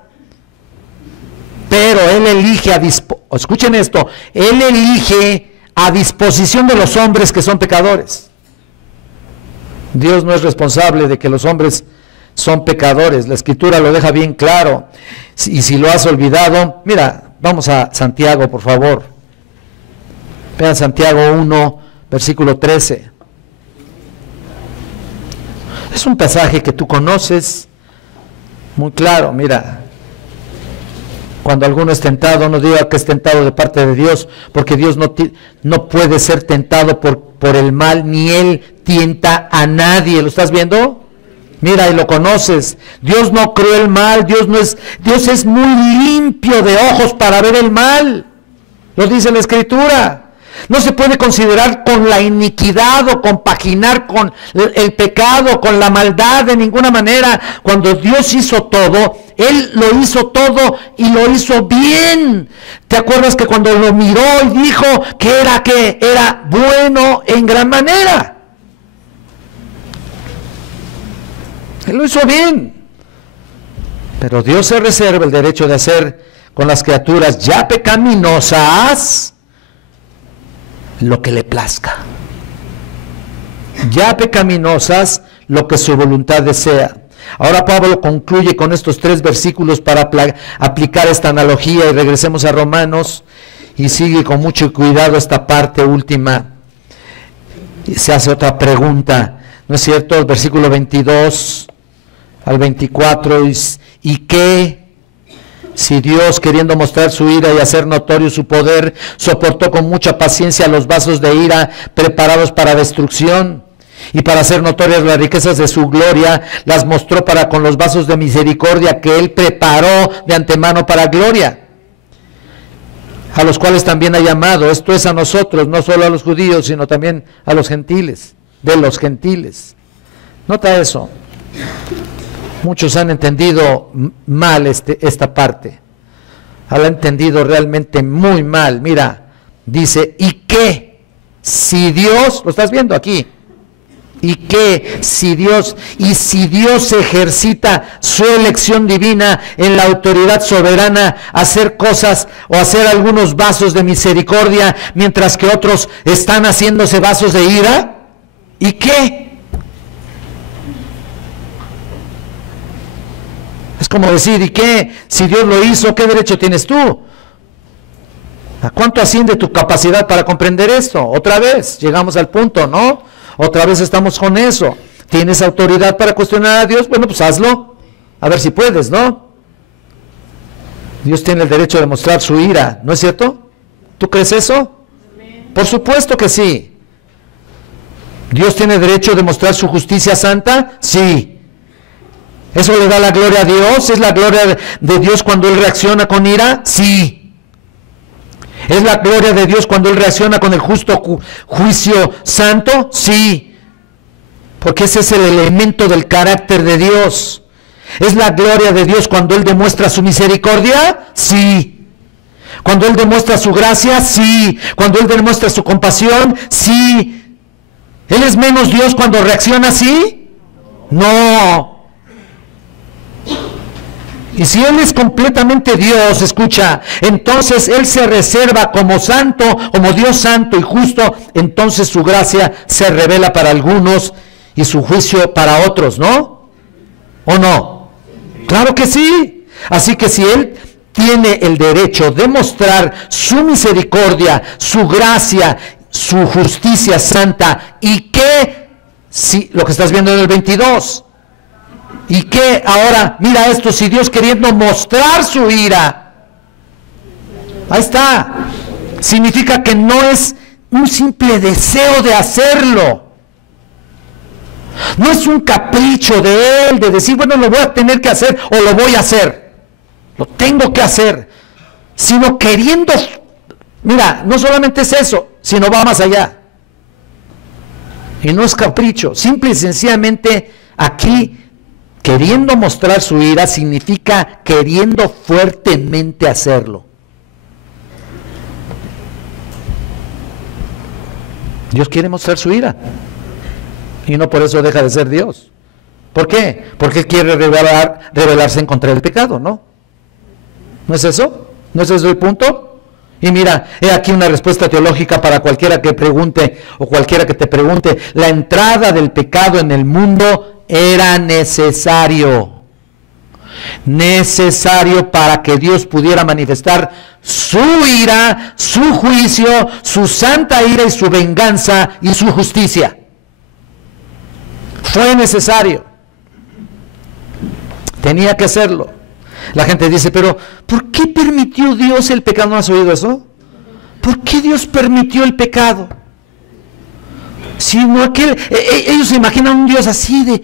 Pero Él elige escuchen esto, Él elige a disposición de los hombres que son pecadores. Dios no es responsable de que los hombres son pecadores, la Escritura lo deja bien claro. Y si lo has olvidado, mira, vamos a Santiago, por favor. Vean Santiago 1, versículo 13. Es un pasaje que tú conoces muy claro. Mira, cuando alguno es tentado, no diga que es tentado de parte de Dios, porque Dios no puede ser tentado por el mal, ni Él tienta a nadie. ¿Lo estás viendo? Mira, y lo conoces. Dios no creó el mal. Dios es muy limpio de ojos para ver el mal. Lo dice la Escritura. No se puede considerar con la iniquidad o compaginar con el pecado, con la maldad de ninguna manera. Cuando Dios hizo todo, Él lo hizo todo y lo hizo bien. ¿Te acuerdas que cuando lo miró y dijo que era bueno en gran manera? Él lo hizo bien. Pero Dios se reserva el derecho de hacer con las criaturas ya pecaminosas lo que le plazca. Ya pecaminosas, lo que su voluntad desea. Ahora Pablo concluye con estos 3 versículos para aplicar esta analogía, y regresemos a Romanos, y sigue con mucho cuidado esta parte última. Y se hace otra pregunta, ¿no es cierto? El versículo 22 al 24, ¿y qué? Si Dios, queriendo mostrar su ira y hacer notorio su poder, soportó con mucha paciencia los vasos de ira preparados para destrucción, y para hacer notorias las riquezas de su gloria, las mostró para con los vasos de misericordia que Él preparó de antemano para gloria, a los cuales también ha llamado, esto es a nosotros, no solo a los judíos, sino también a los gentiles, de los gentiles. Nota eso. Muchos han entendido mal esta parte. Han entendido realmente muy mal. Mira, dice, ¿y qué? Si Dios, lo estás viendo aquí, ¿y qué? Si Dios ejercita su elección divina en la autoridad soberana, hacer cosas o hacer algunos vasos de misericordia, mientras que otros están haciéndose vasos de ira, ¿y qué? Es como decir, ¿y qué? Si Dios lo hizo, ¿qué derecho tienes tú? ¿A cuánto asciende tu capacidad para comprender esto? Otra vez, llegamos al punto, ¿no? Otra vez estamos con eso. ¿Tienes autoridad para cuestionar a Dios? Bueno, pues hazlo. A ver si puedes, ¿no? Dios tiene el derecho de mostrar su ira, ¿no es cierto? ¿Tú crees eso? Por supuesto que sí. ¿Dios tiene derecho de mostrar su justicia santa? Sí. ¿Eso le da la gloria a Dios? ¿Es la gloria de Dios cuando Él reacciona con ira? Sí. ¿Es la gloria de Dios cuando Él reacciona con el justo juicio santo? Sí, porque ese es el elemento del carácter de Dios. ¿Es la gloria de Dios cuando Él demuestra su misericordia? Sí. ¿Cuando Él demuestra su gracia? Sí. ¿Cuando Él demuestra su compasión? Sí. ¿Él es menos Dios cuando reacciona así? No. Y si Él es completamente Dios, escucha, entonces Él se reserva como santo, como Dios santo y justo, entonces su gracia se revela para algunos y su juicio para otros, ¿no? ¿O no? Claro que sí. Así que si Él tiene el derecho de mostrar su misericordia, su gracia, su justicia santa, y que, si lo que estás viendo en el 22, y que ahora, mira esto, si Dios queriendo mostrar su ira, ahí está, significa que no es un simple deseo de hacerlo, no es un capricho de Él, de decir, bueno, lo voy a tener que hacer, o lo voy a hacer, lo tengo que hacer, sino queriendo, mira, no solamente es eso, sino va más allá, y no es capricho, simple y sencillamente aquí, queriendo mostrar su ira significa queriendo fuertemente hacerlo. Dios quiere mostrar su ira y no por eso deja de ser Dios. ¿Por qué? Porque Él quiere rebelarse en contra del pecado, ¿no? ¿No es eso? ¿No es eso el punto? Y mira, he aquí una respuesta teológica para cualquiera que pregunte o cualquiera que te pregunte. La entrada del pecado en el mundo era necesario para que Dios pudiera manifestar su ira, su juicio, su santa ira y su venganza y su justicia. Fue necesario. Tenía que hacerlo. La gente dice, pero ¿por qué permitió Dios el pecado? ¿No has oído eso? ¿Por qué Dios permitió el pecado? Sino aquel, ellos se imaginan un Dios así de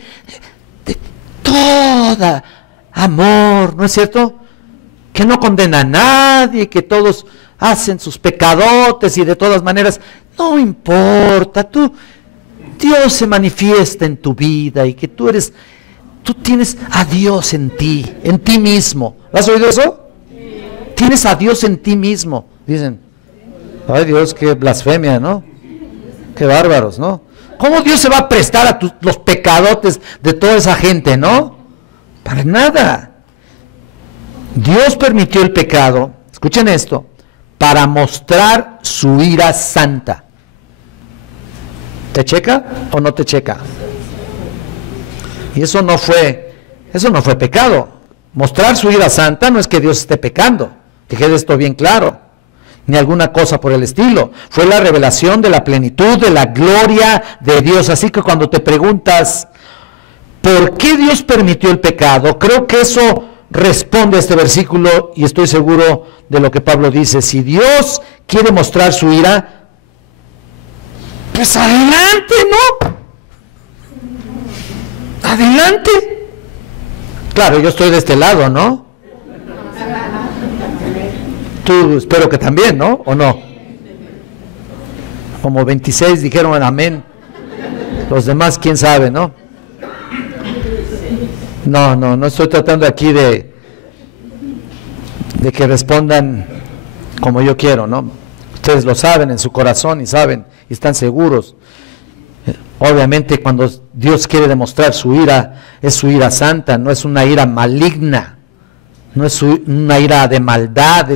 toda amor, ¿no es cierto? Que no condena a nadie, que todos hacen sus pecadotes y de todas maneras, no importa, Dios se manifiesta en tu vida y que tú tienes a Dios en ti mismo. ¿Has oído eso? Tienes a Dios en ti mismo. Dicen, ay Dios, qué blasfemia, ¿no? Qué bárbaros, ¿no? ¿Cómo Dios se va a prestar a los pecadotes de toda esa gente, no? Para nada. Dios permitió el pecado, escuchen esto, para mostrar su ira santa. ¿Te checa o no te checa? Y eso no fue pecado. Mostrar su ira santa no es que Dios esté pecando, que quede esto bien claro, ni alguna cosa por el estilo. Fue la revelación de la plenitud, de la gloria de Dios. Así que cuando te preguntas, ¿por qué Dios permitió el pecado? Creo que eso responde a este versículo y estoy seguro de lo que Pablo dice. Si Dios quiere mostrar su ira, pues adelante, ¿no? Adelante. Claro, yo estoy de este lado, ¿no? Tú espero que también, ¿no? ¿O no? Como 26 dijeron amén. Los demás, quién sabe, ¿no? No estoy tratando aquí de que respondan como yo quiero, ¿no? Ustedes lo saben en su corazón y saben y están seguros. Obviamente cuando Dios quiere demostrar su ira, es su ira santa, no es una ira maligna. No es una ira de maldad,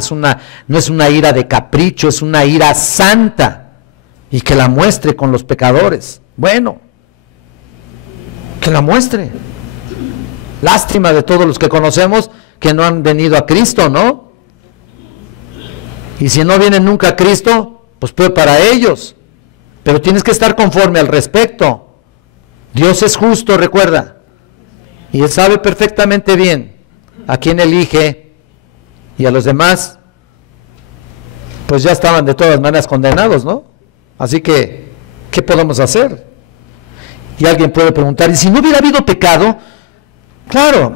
no es una ira de capricho, es una ira santa. Y que la muestre con los pecadores. Bueno, que la muestre. Lástima de todos los que conocemos que no han venido a Cristo, ¿no? Y si no vienen nunca a Cristo, pues puede para ellos. Pero tienes que estar conforme al respecto. Dios es justo, recuerda. Y Él sabe perfectamente bien a quién elige, y a los demás pues ya estaban de todas maneras condenados, ¿no? Así que, ¿qué podemos hacer? Y alguien puede preguntar, ¿y si no hubiera habido pecado? Claro,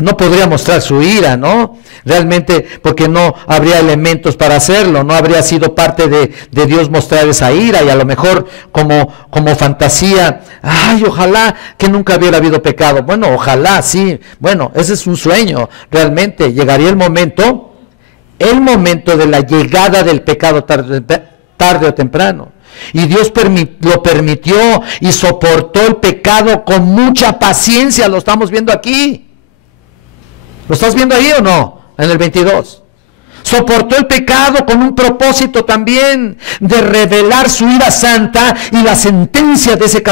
no podría mostrar su ira, ¿no? Realmente, porque no habría elementos para hacerlo, no habría sido parte de Dios mostrar esa ira, y a lo mejor como fantasía, ay, ojalá que nunca hubiera habido pecado. Bueno, ojalá, sí, bueno, ese es un sueño, realmente llegaría el momento de la llegada del pecado tarde o temprano. Y Dios lo permitió y soportó el pecado con mucha paciencia, lo estamos viendo aquí. ¿Lo estás viendo ahí o no? En el 22. Soportó el pecado con un propósito también de revelar su ira santa y la sentencia de ese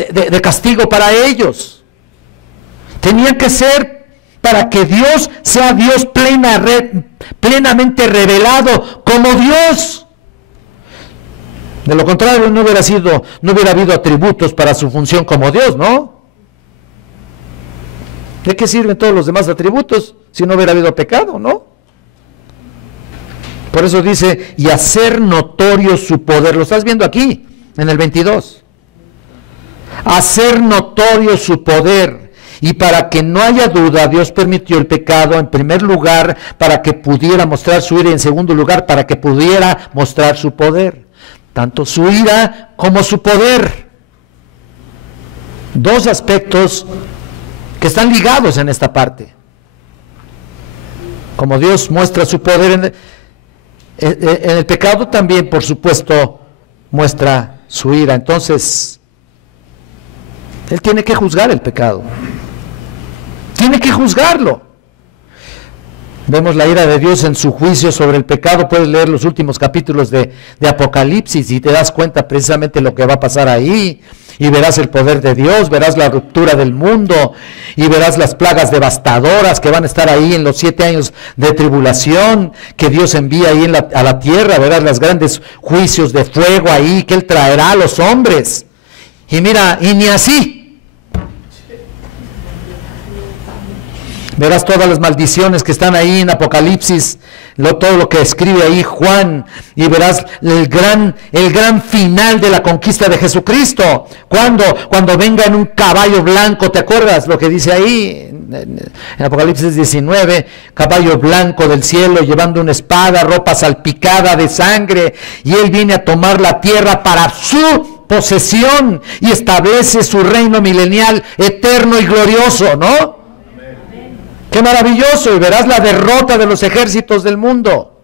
de castigo para ellos. Tenía que ser para que Dios sea Dios plenamente revelado como Dios. De lo contrario, no hubiera habido atributos para su función como Dios, ¿no? ¿De qué sirven todos los demás atributos si no hubiera habido pecado, no? Por eso dice, y hacer notorio su poder. Lo estás viendo aquí, en el 22. Hacer notorio su poder. Y para que no haya duda, Dios permitió el pecado en primer lugar para que pudiera mostrar su ira, y en segundo lugar para que pudiera mostrar su poder. Tanto su ira como su poder. Dos aspectos que están ligados en esta parte. Como Dios muestra su poder en el pecado, también, por supuesto, muestra su ira. Entonces, Él tiene que juzgar el pecado. Tiene que juzgarlo. Vemos la ira de Dios en su juicio sobre el pecado. Puedes leer los últimos capítulos de Apocalipsis y te das cuenta precisamente lo que va a pasar ahí. Y verás el poder de Dios, verás la ruptura del mundo, y verás las plagas devastadoras que van a estar ahí en los 7 años de tribulación que Dios envía ahí a la tierra. Verás los grandes juicios de fuego ahí que Él traerá a los hombres. Y mira, y ni así. Verás todas las maldiciones que están ahí en Apocalipsis, todo lo que escribe ahí Juan, y verás el gran final de la conquista de Jesucristo, cuando venga en un caballo blanco. ¿Te acuerdas lo que dice ahí en Apocalipsis 19? Caballo blanco del cielo, llevando una espada, ropa salpicada de sangre, y Él viene a tomar la tierra para su posesión y establece su reino milenial, eterno y glorioso, ¿no? ¡Qué maravilloso! Y verás la derrota de los ejércitos del mundo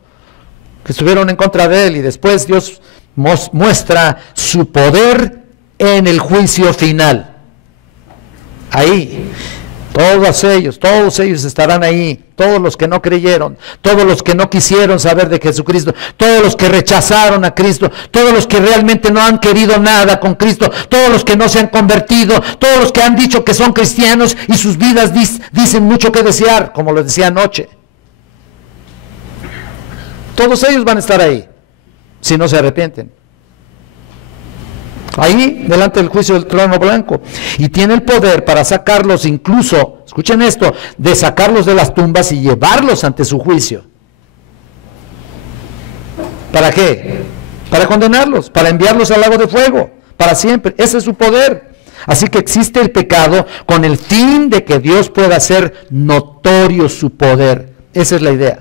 que estuvieron en contra de Él, y después Dios muestra su poder en el juicio final. Ahí, todos ellos estarán ahí, todos los que no creyeron, todos los que no quisieron saber de Jesucristo, todos los que rechazaron a Cristo, todos los que realmente no han querido nada con Cristo, todos los que no se han convertido, todos los que han dicho que son cristianos y sus vidas dicen mucho que desear, como les decía anoche. Todos ellos van a estar ahí, si no se arrepienten. Ahí, delante del juicio del trono blanco. Y tiene el poder para sacarlos, incluso, escuchen esto, de sacarlos de las tumbas y llevarlos ante su juicio. ¿Para qué? Para condenarlos, para enviarlos al lago de fuego, para siempre. Ese es su poder. Así que existe el pecado con el fin de que Dios pueda hacer notorio su poder. Esa es la idea.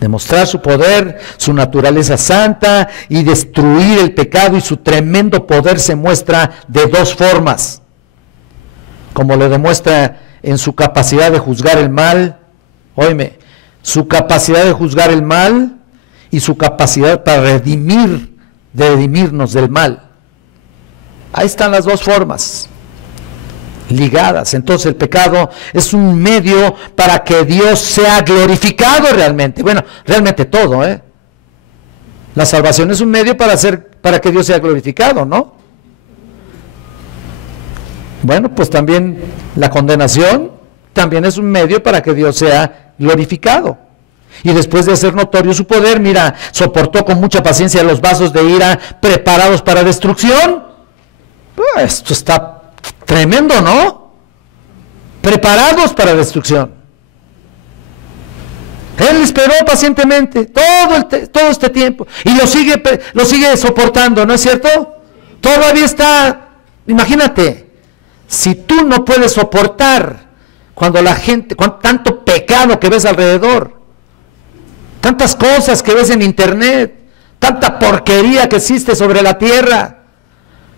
Demostrar su poder, su naturaleza santa, y destruir el pecado, y su tremendo poder se muestra de dos formas. Como lo demuestra en su capacidad de juzgar el mal, óyeme, su capacidad de juzgar el mal y su capacidad para redimirnos del mal. Ahí están las dos formas ligadas. Entonces el pecado es un medio para que Dios sea glorificado realmente. Bueno, realmente todo, La salvación es un medio para que Dios sea glorificado, ¿no? Bueno, pues también la condenación también es un medio para que Dios sea glorificado. Y después de hacer notorio su poder, mira, soportó con mucha paciencia los vasos de ira preparados para destrucción. Esto está tremendo, ¿no? Preparados para destrucción. Él esperó pacientemente todo este tiempo y lo sigue soportando, ¿no es cierto? Todavía está. Imagínate, si tú no puedes soportar Cuando la gente, con tanto pecado que ves alrededor, tantas cosas que ves en internet, tanta porquería que existe sobre la tierra,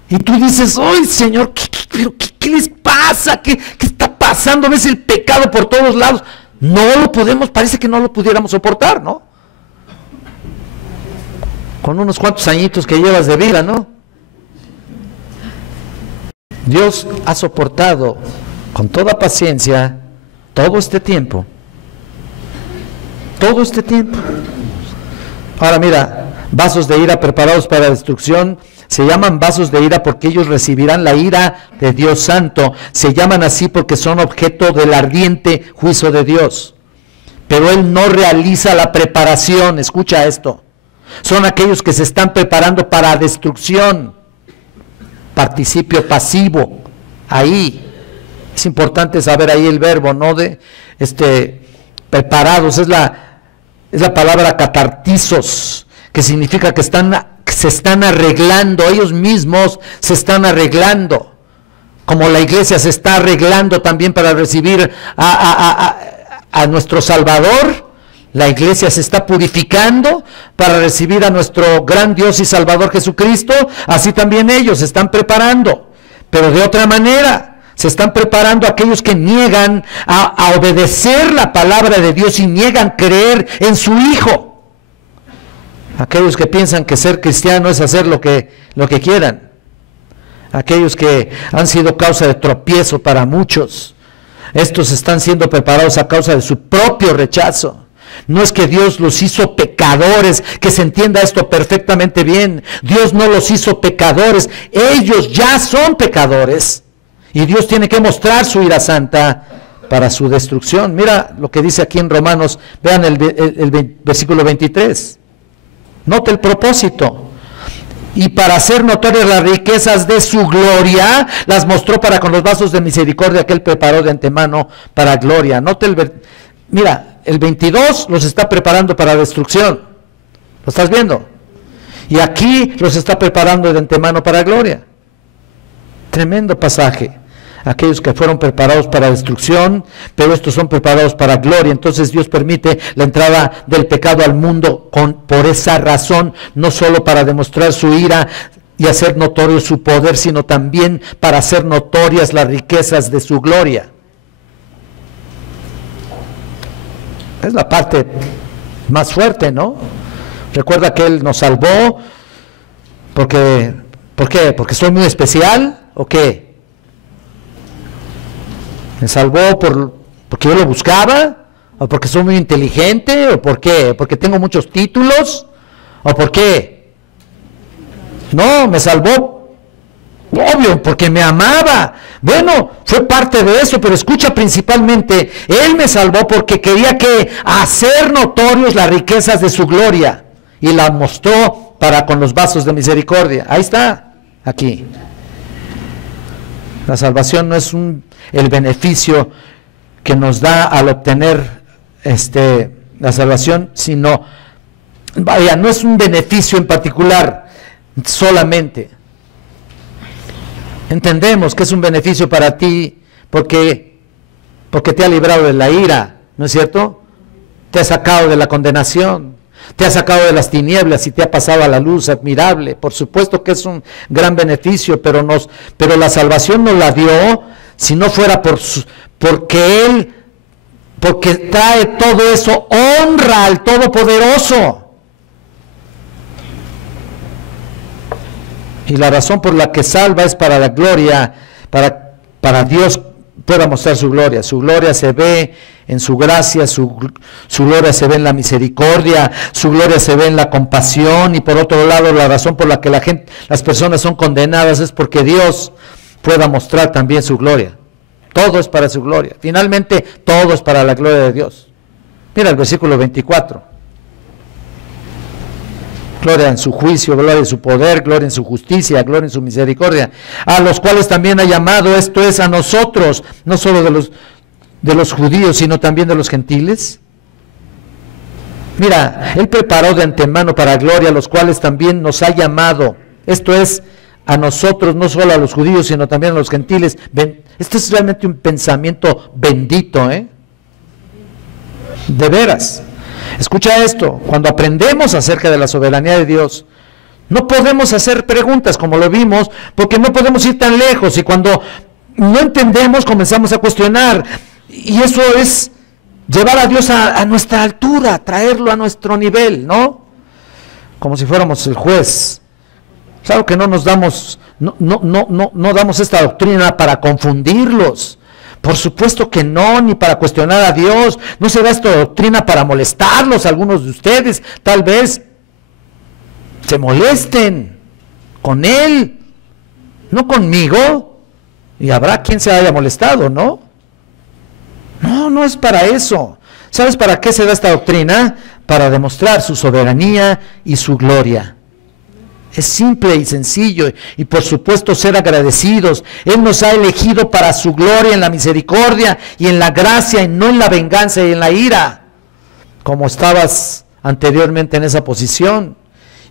y tú dices, ¡ay, Señor, qué les pasa? ¿Qué está pasando? ¿Ves el pecado por todos lados? No lo podemos, parece que no lo pudiéramos soportar, ¿no? Con unos cuantos añitos que llevas de vida, ¿no? Dios ha soportado con toda paciencia todo este tiempo. Todo este tiempo. Ahora mira, vasos de ira preparados para destrucción, se llaman vasos de ira porque ellos recibirán la ira de Dios Santo. Se llaman así porque son objeto del ardiente juicio de Dios. Pero Él no realiza la preparación, escucha esto. Son aquellos que se están preparando para destrucción. Participio pasivo, ahí. Es importante saber ahí el verbo, ¿no? De preparados, es la palabra catartizos, que significa que se están arreglando, ellos mismos se están arreglando, como la iglesia se está arreglando también para recibir a nuestro Salvador. La iglesia se está purificando para recibir a nuestro gran Dios y Salvador Jesucristo. Así también ellos se están preparando, pero de otra manera. Se están preparando aquellos que niegan a obedecer la palabra de Dios y niegan creer en su Hijo. Aquellos que piensan que ser cristiano es hacer lo que quieran. Aquellos que han sido causa de tropiezo para muchos. Estos están siendo preparados a causa de su propio rechazo. No es que Dios los hizo pecadores, que se entienda esto perfectamente bien. Dios no los hizo pecadores, ellos ya son pecadores. Y Dios tiene que mostrar su ira santa para su destrucción. Mira lo que dice aquí en Romanos, vean el versículo 23. Note el propósito. Y para hacer notorias las riquezas de su gloria, las mostró para con los vasos de misericordia que Él preparó de antemano para gloria. Note mira, el 22 los está preparando para destrucción. ¿Lo estás viendo? Y aquí los está preparando de antemano para gloria. Tremendo pasaje. Aquellos que fueron preparados para destrucción, pero estos son preparados para gloria. Entonces Dios permite la entrada del pecado al mundo por esa razón, no solo para demostrar su ira y hacer notorio su poder, sino también para hacer notorias las riquezas de su gloria. Es la parte más fuerte, ¿no? Recuerda que Él nos salvó ¿por qué? ¿Porque soy muy especial o qué? ¿Me salvó porque yo lo buscaba? ¿O porque soy muy inteligente? ¿O por qué? ¿Porque tengo muchos títulos? ¿O por qué? No, me salvó, obvio, porque me amaba. Bueno, fue parte de eso, pero escucha principalmente, Él me salvó porque quería hacer notorios las riquezas de su gloria, y la mostró para con los vasos de misericordia. Ahí está, aquí. La salvación no es el beneficio que nos da al obtener la salvación, sino, no es un beneficio en particular solamente. Entendemos que es un beneficio para ti porque te ha librado de la ira, ¿no es cierto? Te ha sacado de la condenación, te ha sacado de las tinieblas y te ha pasado a la luz admirable. Por supuesto que es un gran beneficio, pero la salvación nos la dio si no fuera porque trae todo eso, honra al Todopoderoso. Y la razón por la que salva es para la gloria, para Dios pueda mostrar su gloria. Su gloria se ve en su gracia, su gloria se ve en la misericordia, su gloria se ve en la compasión. Y por otro lado, la razón por la que las personas son condenadas es porque Dios pueda mostrar también su gloria. Todo es para su gloria. Finalmente, todo es para la gloria de Dios. Mira el versículo 24. Gloria en su juicio, gloria en su poder, gloria en su justicia, gloria en su misericordia, a los cuales también ha llamado, esto es, a nosotros, no solo de los judíos, sino también de los gentiles. Mira, Él preparó de antemano para gloria, a los cuales también nos ha llamado, esto es, a nosotros, no solo a los judíos, sino también a los gentiles. Este es realmente un pensamiento bendito, ¿eh? De veras. Escucha esto, cuando aprendemos acerca de la soberanía de Dios, no podemos hacer preguntas como lo vimos, porque no podemos ir tan lejos, y cuando no entendemos comenzamos a cuestionar, y eso es llevar a Dios a nuestra altura, traerlo a nuestro nivel, ¿no? Como si fuéramos el juez. Claro que no nos damos, no damos esta doctrina para confundirlos. Por supuesto que no, ni para cuestionar a Dios. No se da esta doctrina para molestarlos. Algunos de ustedes tal vez se molesten con Él, no conmigo. Y habrá quien se haya molestado, ¿no? No es para eso. ¿Sabes para qué se da esta doctrina? Para demostrar su soberanía y su gloria. Es simple y sencillo, y por supuesto ser agradecidos. Él nos ha elegido para su gloria en la misericordia y en la gracia, y no en la venganza y en la ira, como estabas anteriormente en esa posición.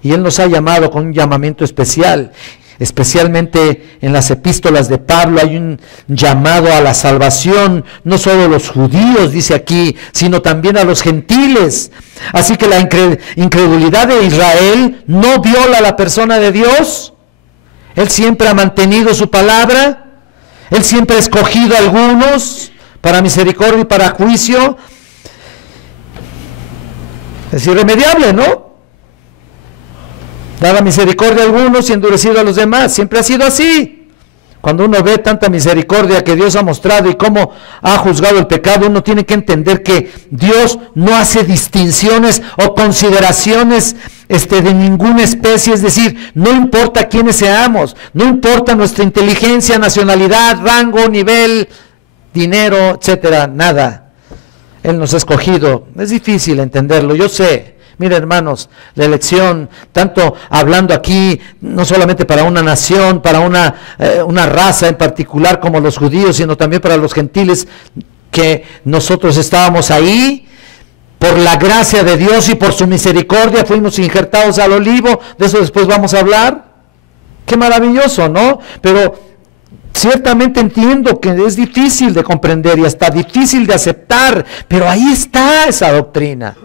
Y Él nos ha llamado con un llamamiento especial. Especialmente en las epístolas de Pablo hay un llamado a la salvación, no solo a los judíos, dice aquí, sino también a los gentiles. Así que la incredulidad de Israel no viola la persona de Dios. Él siempre ha mantenido su palabra. Él siempre ha escogido a algunos para misericordia y para juicio. Es irremediable, ¿no? Dada misericordia a algunos y endurecido a los demás. Siempre ha sido así. Cuando uno ve tanta misericordia que Dios ha mostrado y cómo ha juzgado el pecado, uno tiene que entender que Dios no hace distinciones o consideraciones de ninguna especie. Es decir, no importa quiénes seamos, no importa nuestra inteligencia, nacionalidad, rango, nivel, dinero, etcétera, nada. Él nos ha escogido. Es difícil entenderlo, yo sé. Mira, hermanos, la elección, tanto hablando aquí, no solamente para una nación, para una raza en particular como los judíos, sino también para los gentiles, que nosotros estábamos ahí, por la gracia de Dios y por su misericordia fuimos injertados al olivo. De eso después vamos a hablar. Qué maravilloso, ¿no? Pero ciertamente entiendo que es difícil de comprender y hasta difícil de aceptar, pero ahí está esa doctrina.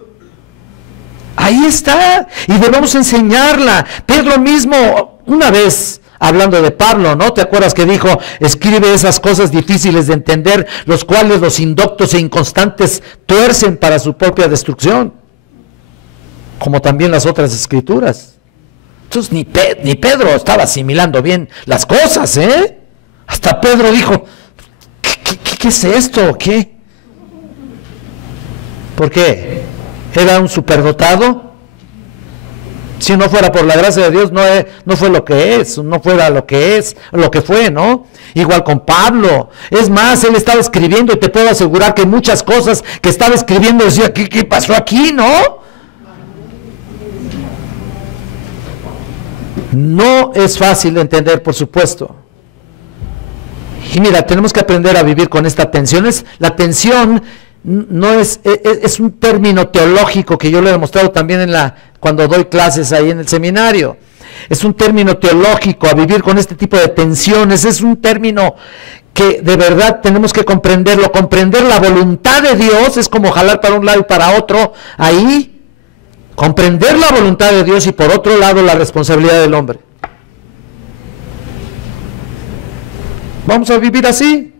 Ahí está, y debemos enseñarla. Pedro mismo, una vez, hablando de Pablo, ¿no? ¿Te acuerdas que dijo, escribe esas cosas difíciles de entender, los cuales los indoctos e inconstantes tuercen para su propia destrucción? Como también las otras escrituras. Entonces ni Pedro estaba asimilando bien las cosas, ¿eh? Hasta Pedro dijo, ¿qué es esto? ¿Qué? ¿Por qué? ¿Era un superdotado? Si no fuera por la gracia de Dios, no fue lo que es, no fuera lo que fue, ¿no? Igual con Pablo. Es más, él estaba escribiendo y te puedo asegurar que muchas cosas que estaba escribiendo decía, ¿qué pasó aquí, no? No es fácil de entender, por supuesto. Y mira, tenemos que aprender a vivir con esta tensión. La tensión no es un término teológico que yo lo he demostrado también cuando doy clases ahí en el seminario. Es un término teológico, a vivir con este tipo de tensiones. Es un término que de verdad tenemos que comprenderlo. Comprender la voluntad de Dios es como jalar para un lado y para otro. Ahí, comprender la voluntad de Dios y por otro lado la responsabilidad del hombre. Vamos a vivir así.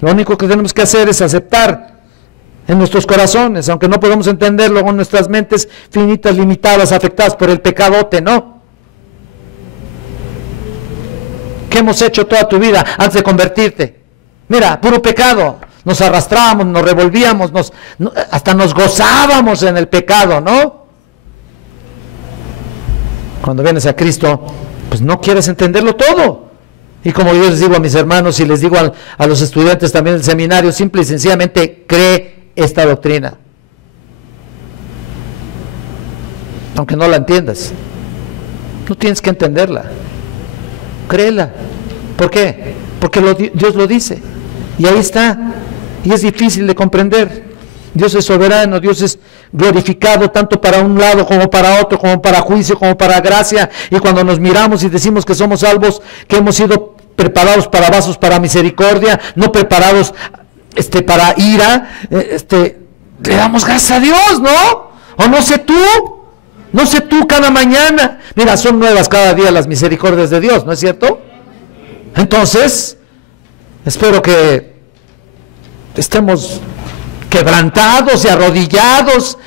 Lo único que tenemos que hacer es aceptar en nuestros corazones, aunque no podemos entenderlo con nuestras mentes finitas, limitadas, afectadas por el pecadote, ¿no? ¿Qué hemos hecho toda tu vida antes de convertirte? Mira, puro pecado. Nos arrastrábamos, nos revolvíamos, hasta nos gozábamos en el pecado, ¿no? Cuando vienes a Cristo, pues no quieres entenderlo todo. Y como yo les digo a mis hermanos y les digo a los estudiantes también del seminario, simple y sencillamente cree esta doctrina, aunque no la entiendas. No tienes que entenderla, créela. ¿Por qué? Porque Dios lo dice y ahí está, y es difícil de comprender. Dios es soberano, Dios es glorificado tanto para un lado como para otro, como para juicio, como para gracia. Y cuando nos miramos y decimos que somos salvos, que hemos sido preparados para vasos para misericordia, no preparados para ira, le damos gracias a Dios, ¿no? O no sé tú cada mañana. Mira, son nuevas cada día las misericordias de Dios, ¿no es cierto? Entonces, espero que estemos quebrantados y arrodillados,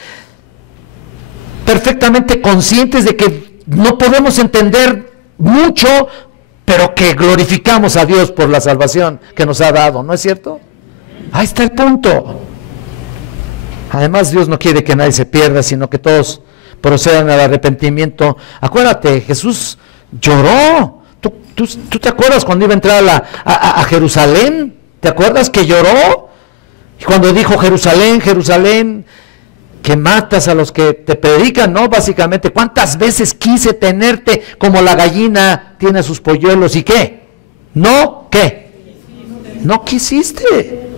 perfectamente conscientes de que no podemos entender mucho, pero que glorificamos a Dios por la salvación que nos ha dado, ¿no es cierto? Ahí está el punto. Además, Dios no quiere que nadie se pierda, sino que todos procedan al arrepentimiento. Acuérdate, Jesús lloró. ¿Tú te acuerdas cuando iba a entrar a Jerusalén? ¿Te acuerdas que lloró? Y cuando dijo Jerusalén, Jerusalén, que matas a los que te predican, ¿no? Básicamente, ¿cuántas veces quise tenerte como la gallina tiene sus polluelos? ¿Y qué? ¿No? ¿Qué? No quisiste.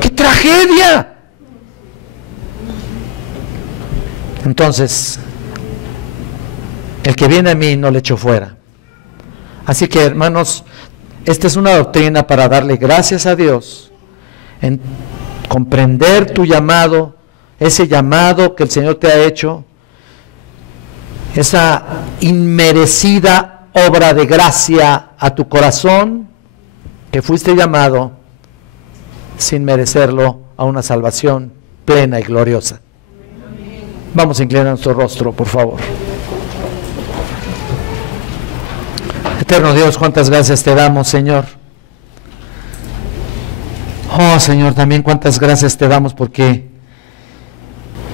¡Qué tragedia! Entonces, el que viene a mí no le echo fuera. Así que, hermanos, esta es una doctrina para darle gracias a Dios, en comprender tu llamado, ese llamado que el Señor te ha hecho, esa inmerecida obra de gracia a tu corazón, que fuiste llamado sin merecerlo a una salvación plena y gloriosa. Vamos a inclinar nuestro rostro, por favor. Eterno Dios, cuántas gracias te damos, Señor. Oh, Señor, también cuántas gracias te damos porque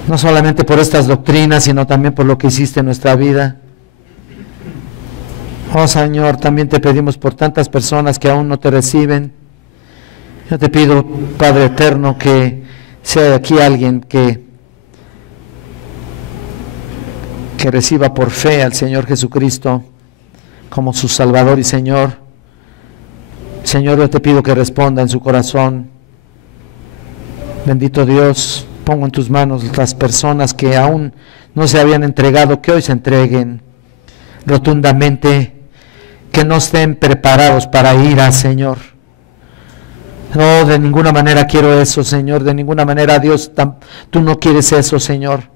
no solamente por estas doctrinas, sino también por lo que hiciste en nuestra vida. Oh, Señor, también te pedimos por tantas personas que aún no te reciben. Yo te pido, Padre eterno, que sea aquí alguien que reciba por fe al Señor Jesucristo como su Salvador y Señor. Señor, yo te pido que responda en su corazón. Bendito Dios, pongo en tus manos las personas que aún no se habían entregado, que hoy se entreguen rotundamente, que no estén preparados para ira, Señor. No, de ninguna manera quiero eso, Señor, de ninguna manera, Dios, tú no quieres eso, Señor.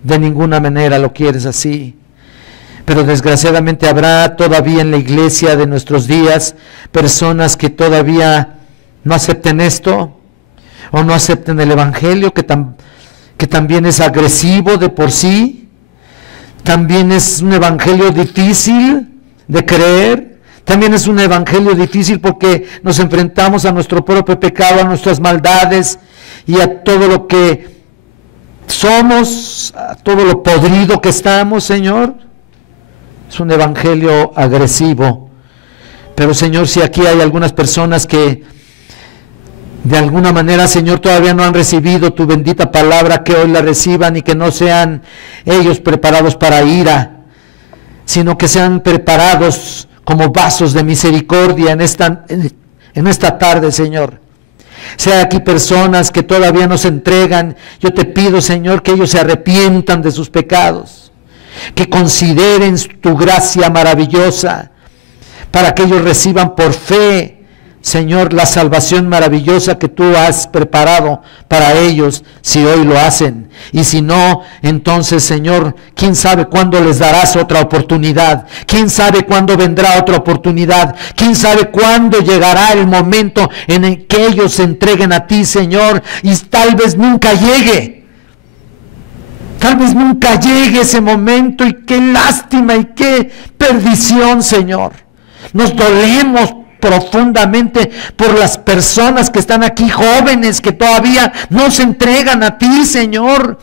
De ninguna manera lo quieres así. Pero desgraciadamente habrá todavía en la iglesia de nuestros días personas que todavía no acepten esto, o no acepten el Evangelio, que también es agresivo de por sí, también es un Evangelio difícil de creer, también es un Evangelio difícil porque nos enfrentamos a nuestro propio pecado, a nuestras maldades y a todo lo que somos, a todo lo podrido que estamos, Señor. Es un evangelio agresivo. Pero, Señor, si aquí hay algunas personas que de alguna manera, Señor, todavía no han recibido tu bendita palabra, que hoy la reciban y que no sean ellos preparados para ira, sino que sean preparados como vasos de misericordia en esta tarde, Señor. Sea aquí personas que todavía no se entregan, yo te pido, Señor, que ellos se arrepientan de sus pecados, que consideren tu gracia maravillosa, para que ellos reciban por fe, Señor, la salvación maravillosa que tú has preparado para ellos, si hoy lo hacen. Y si no, entonces, Señor, quién sabe cuándo les darás otra oportunidad, quién sabe cuándo vendrá otra oportunidad, quién sabe cuándo llegará el momento en el que ellos se entreguen a ti, Señor, y tal vez nunca llegue. Tal vez nunca llegue ese momento, y qué lástima y qué perdición, Señor. Nos dolemos profundamente por las personas que están aquí, jóvenes que todavía no se entregan a ti, Señor.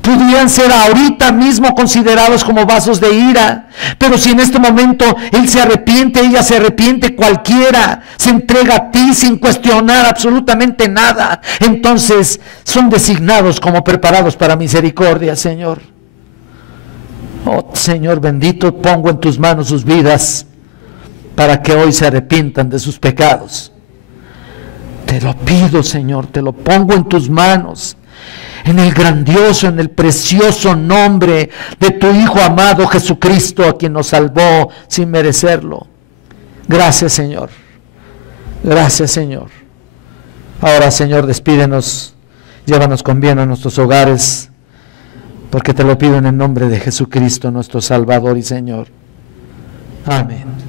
Podrían ser ahorita mismo considerados como vasos de ira, pero si en este momento él se arrepiente, ella se arrepiente, cualquiera se entrega a ti sin cuestionar absolutamente nada, entonces son designados como preparados para misericordia, Señor. Oh, Señor bendito, pongo en tus manos sus vidas, para que hoy se arrepientan de sus pecados, Te lo pido, Señor, te lo pongo en tus manos, en el grandioso, en el precioso nombre de tu Hijo amado Jesucristo, a quien nos salvó sin merecerlo. Gracias, Señor. Gracias, Señor. Ahora, Señor, despídenos, llévanos con bien a nuestros hogares, porque te lo pido en el nombre de Jesucristo, nuestro Salvador y Señor. Amén.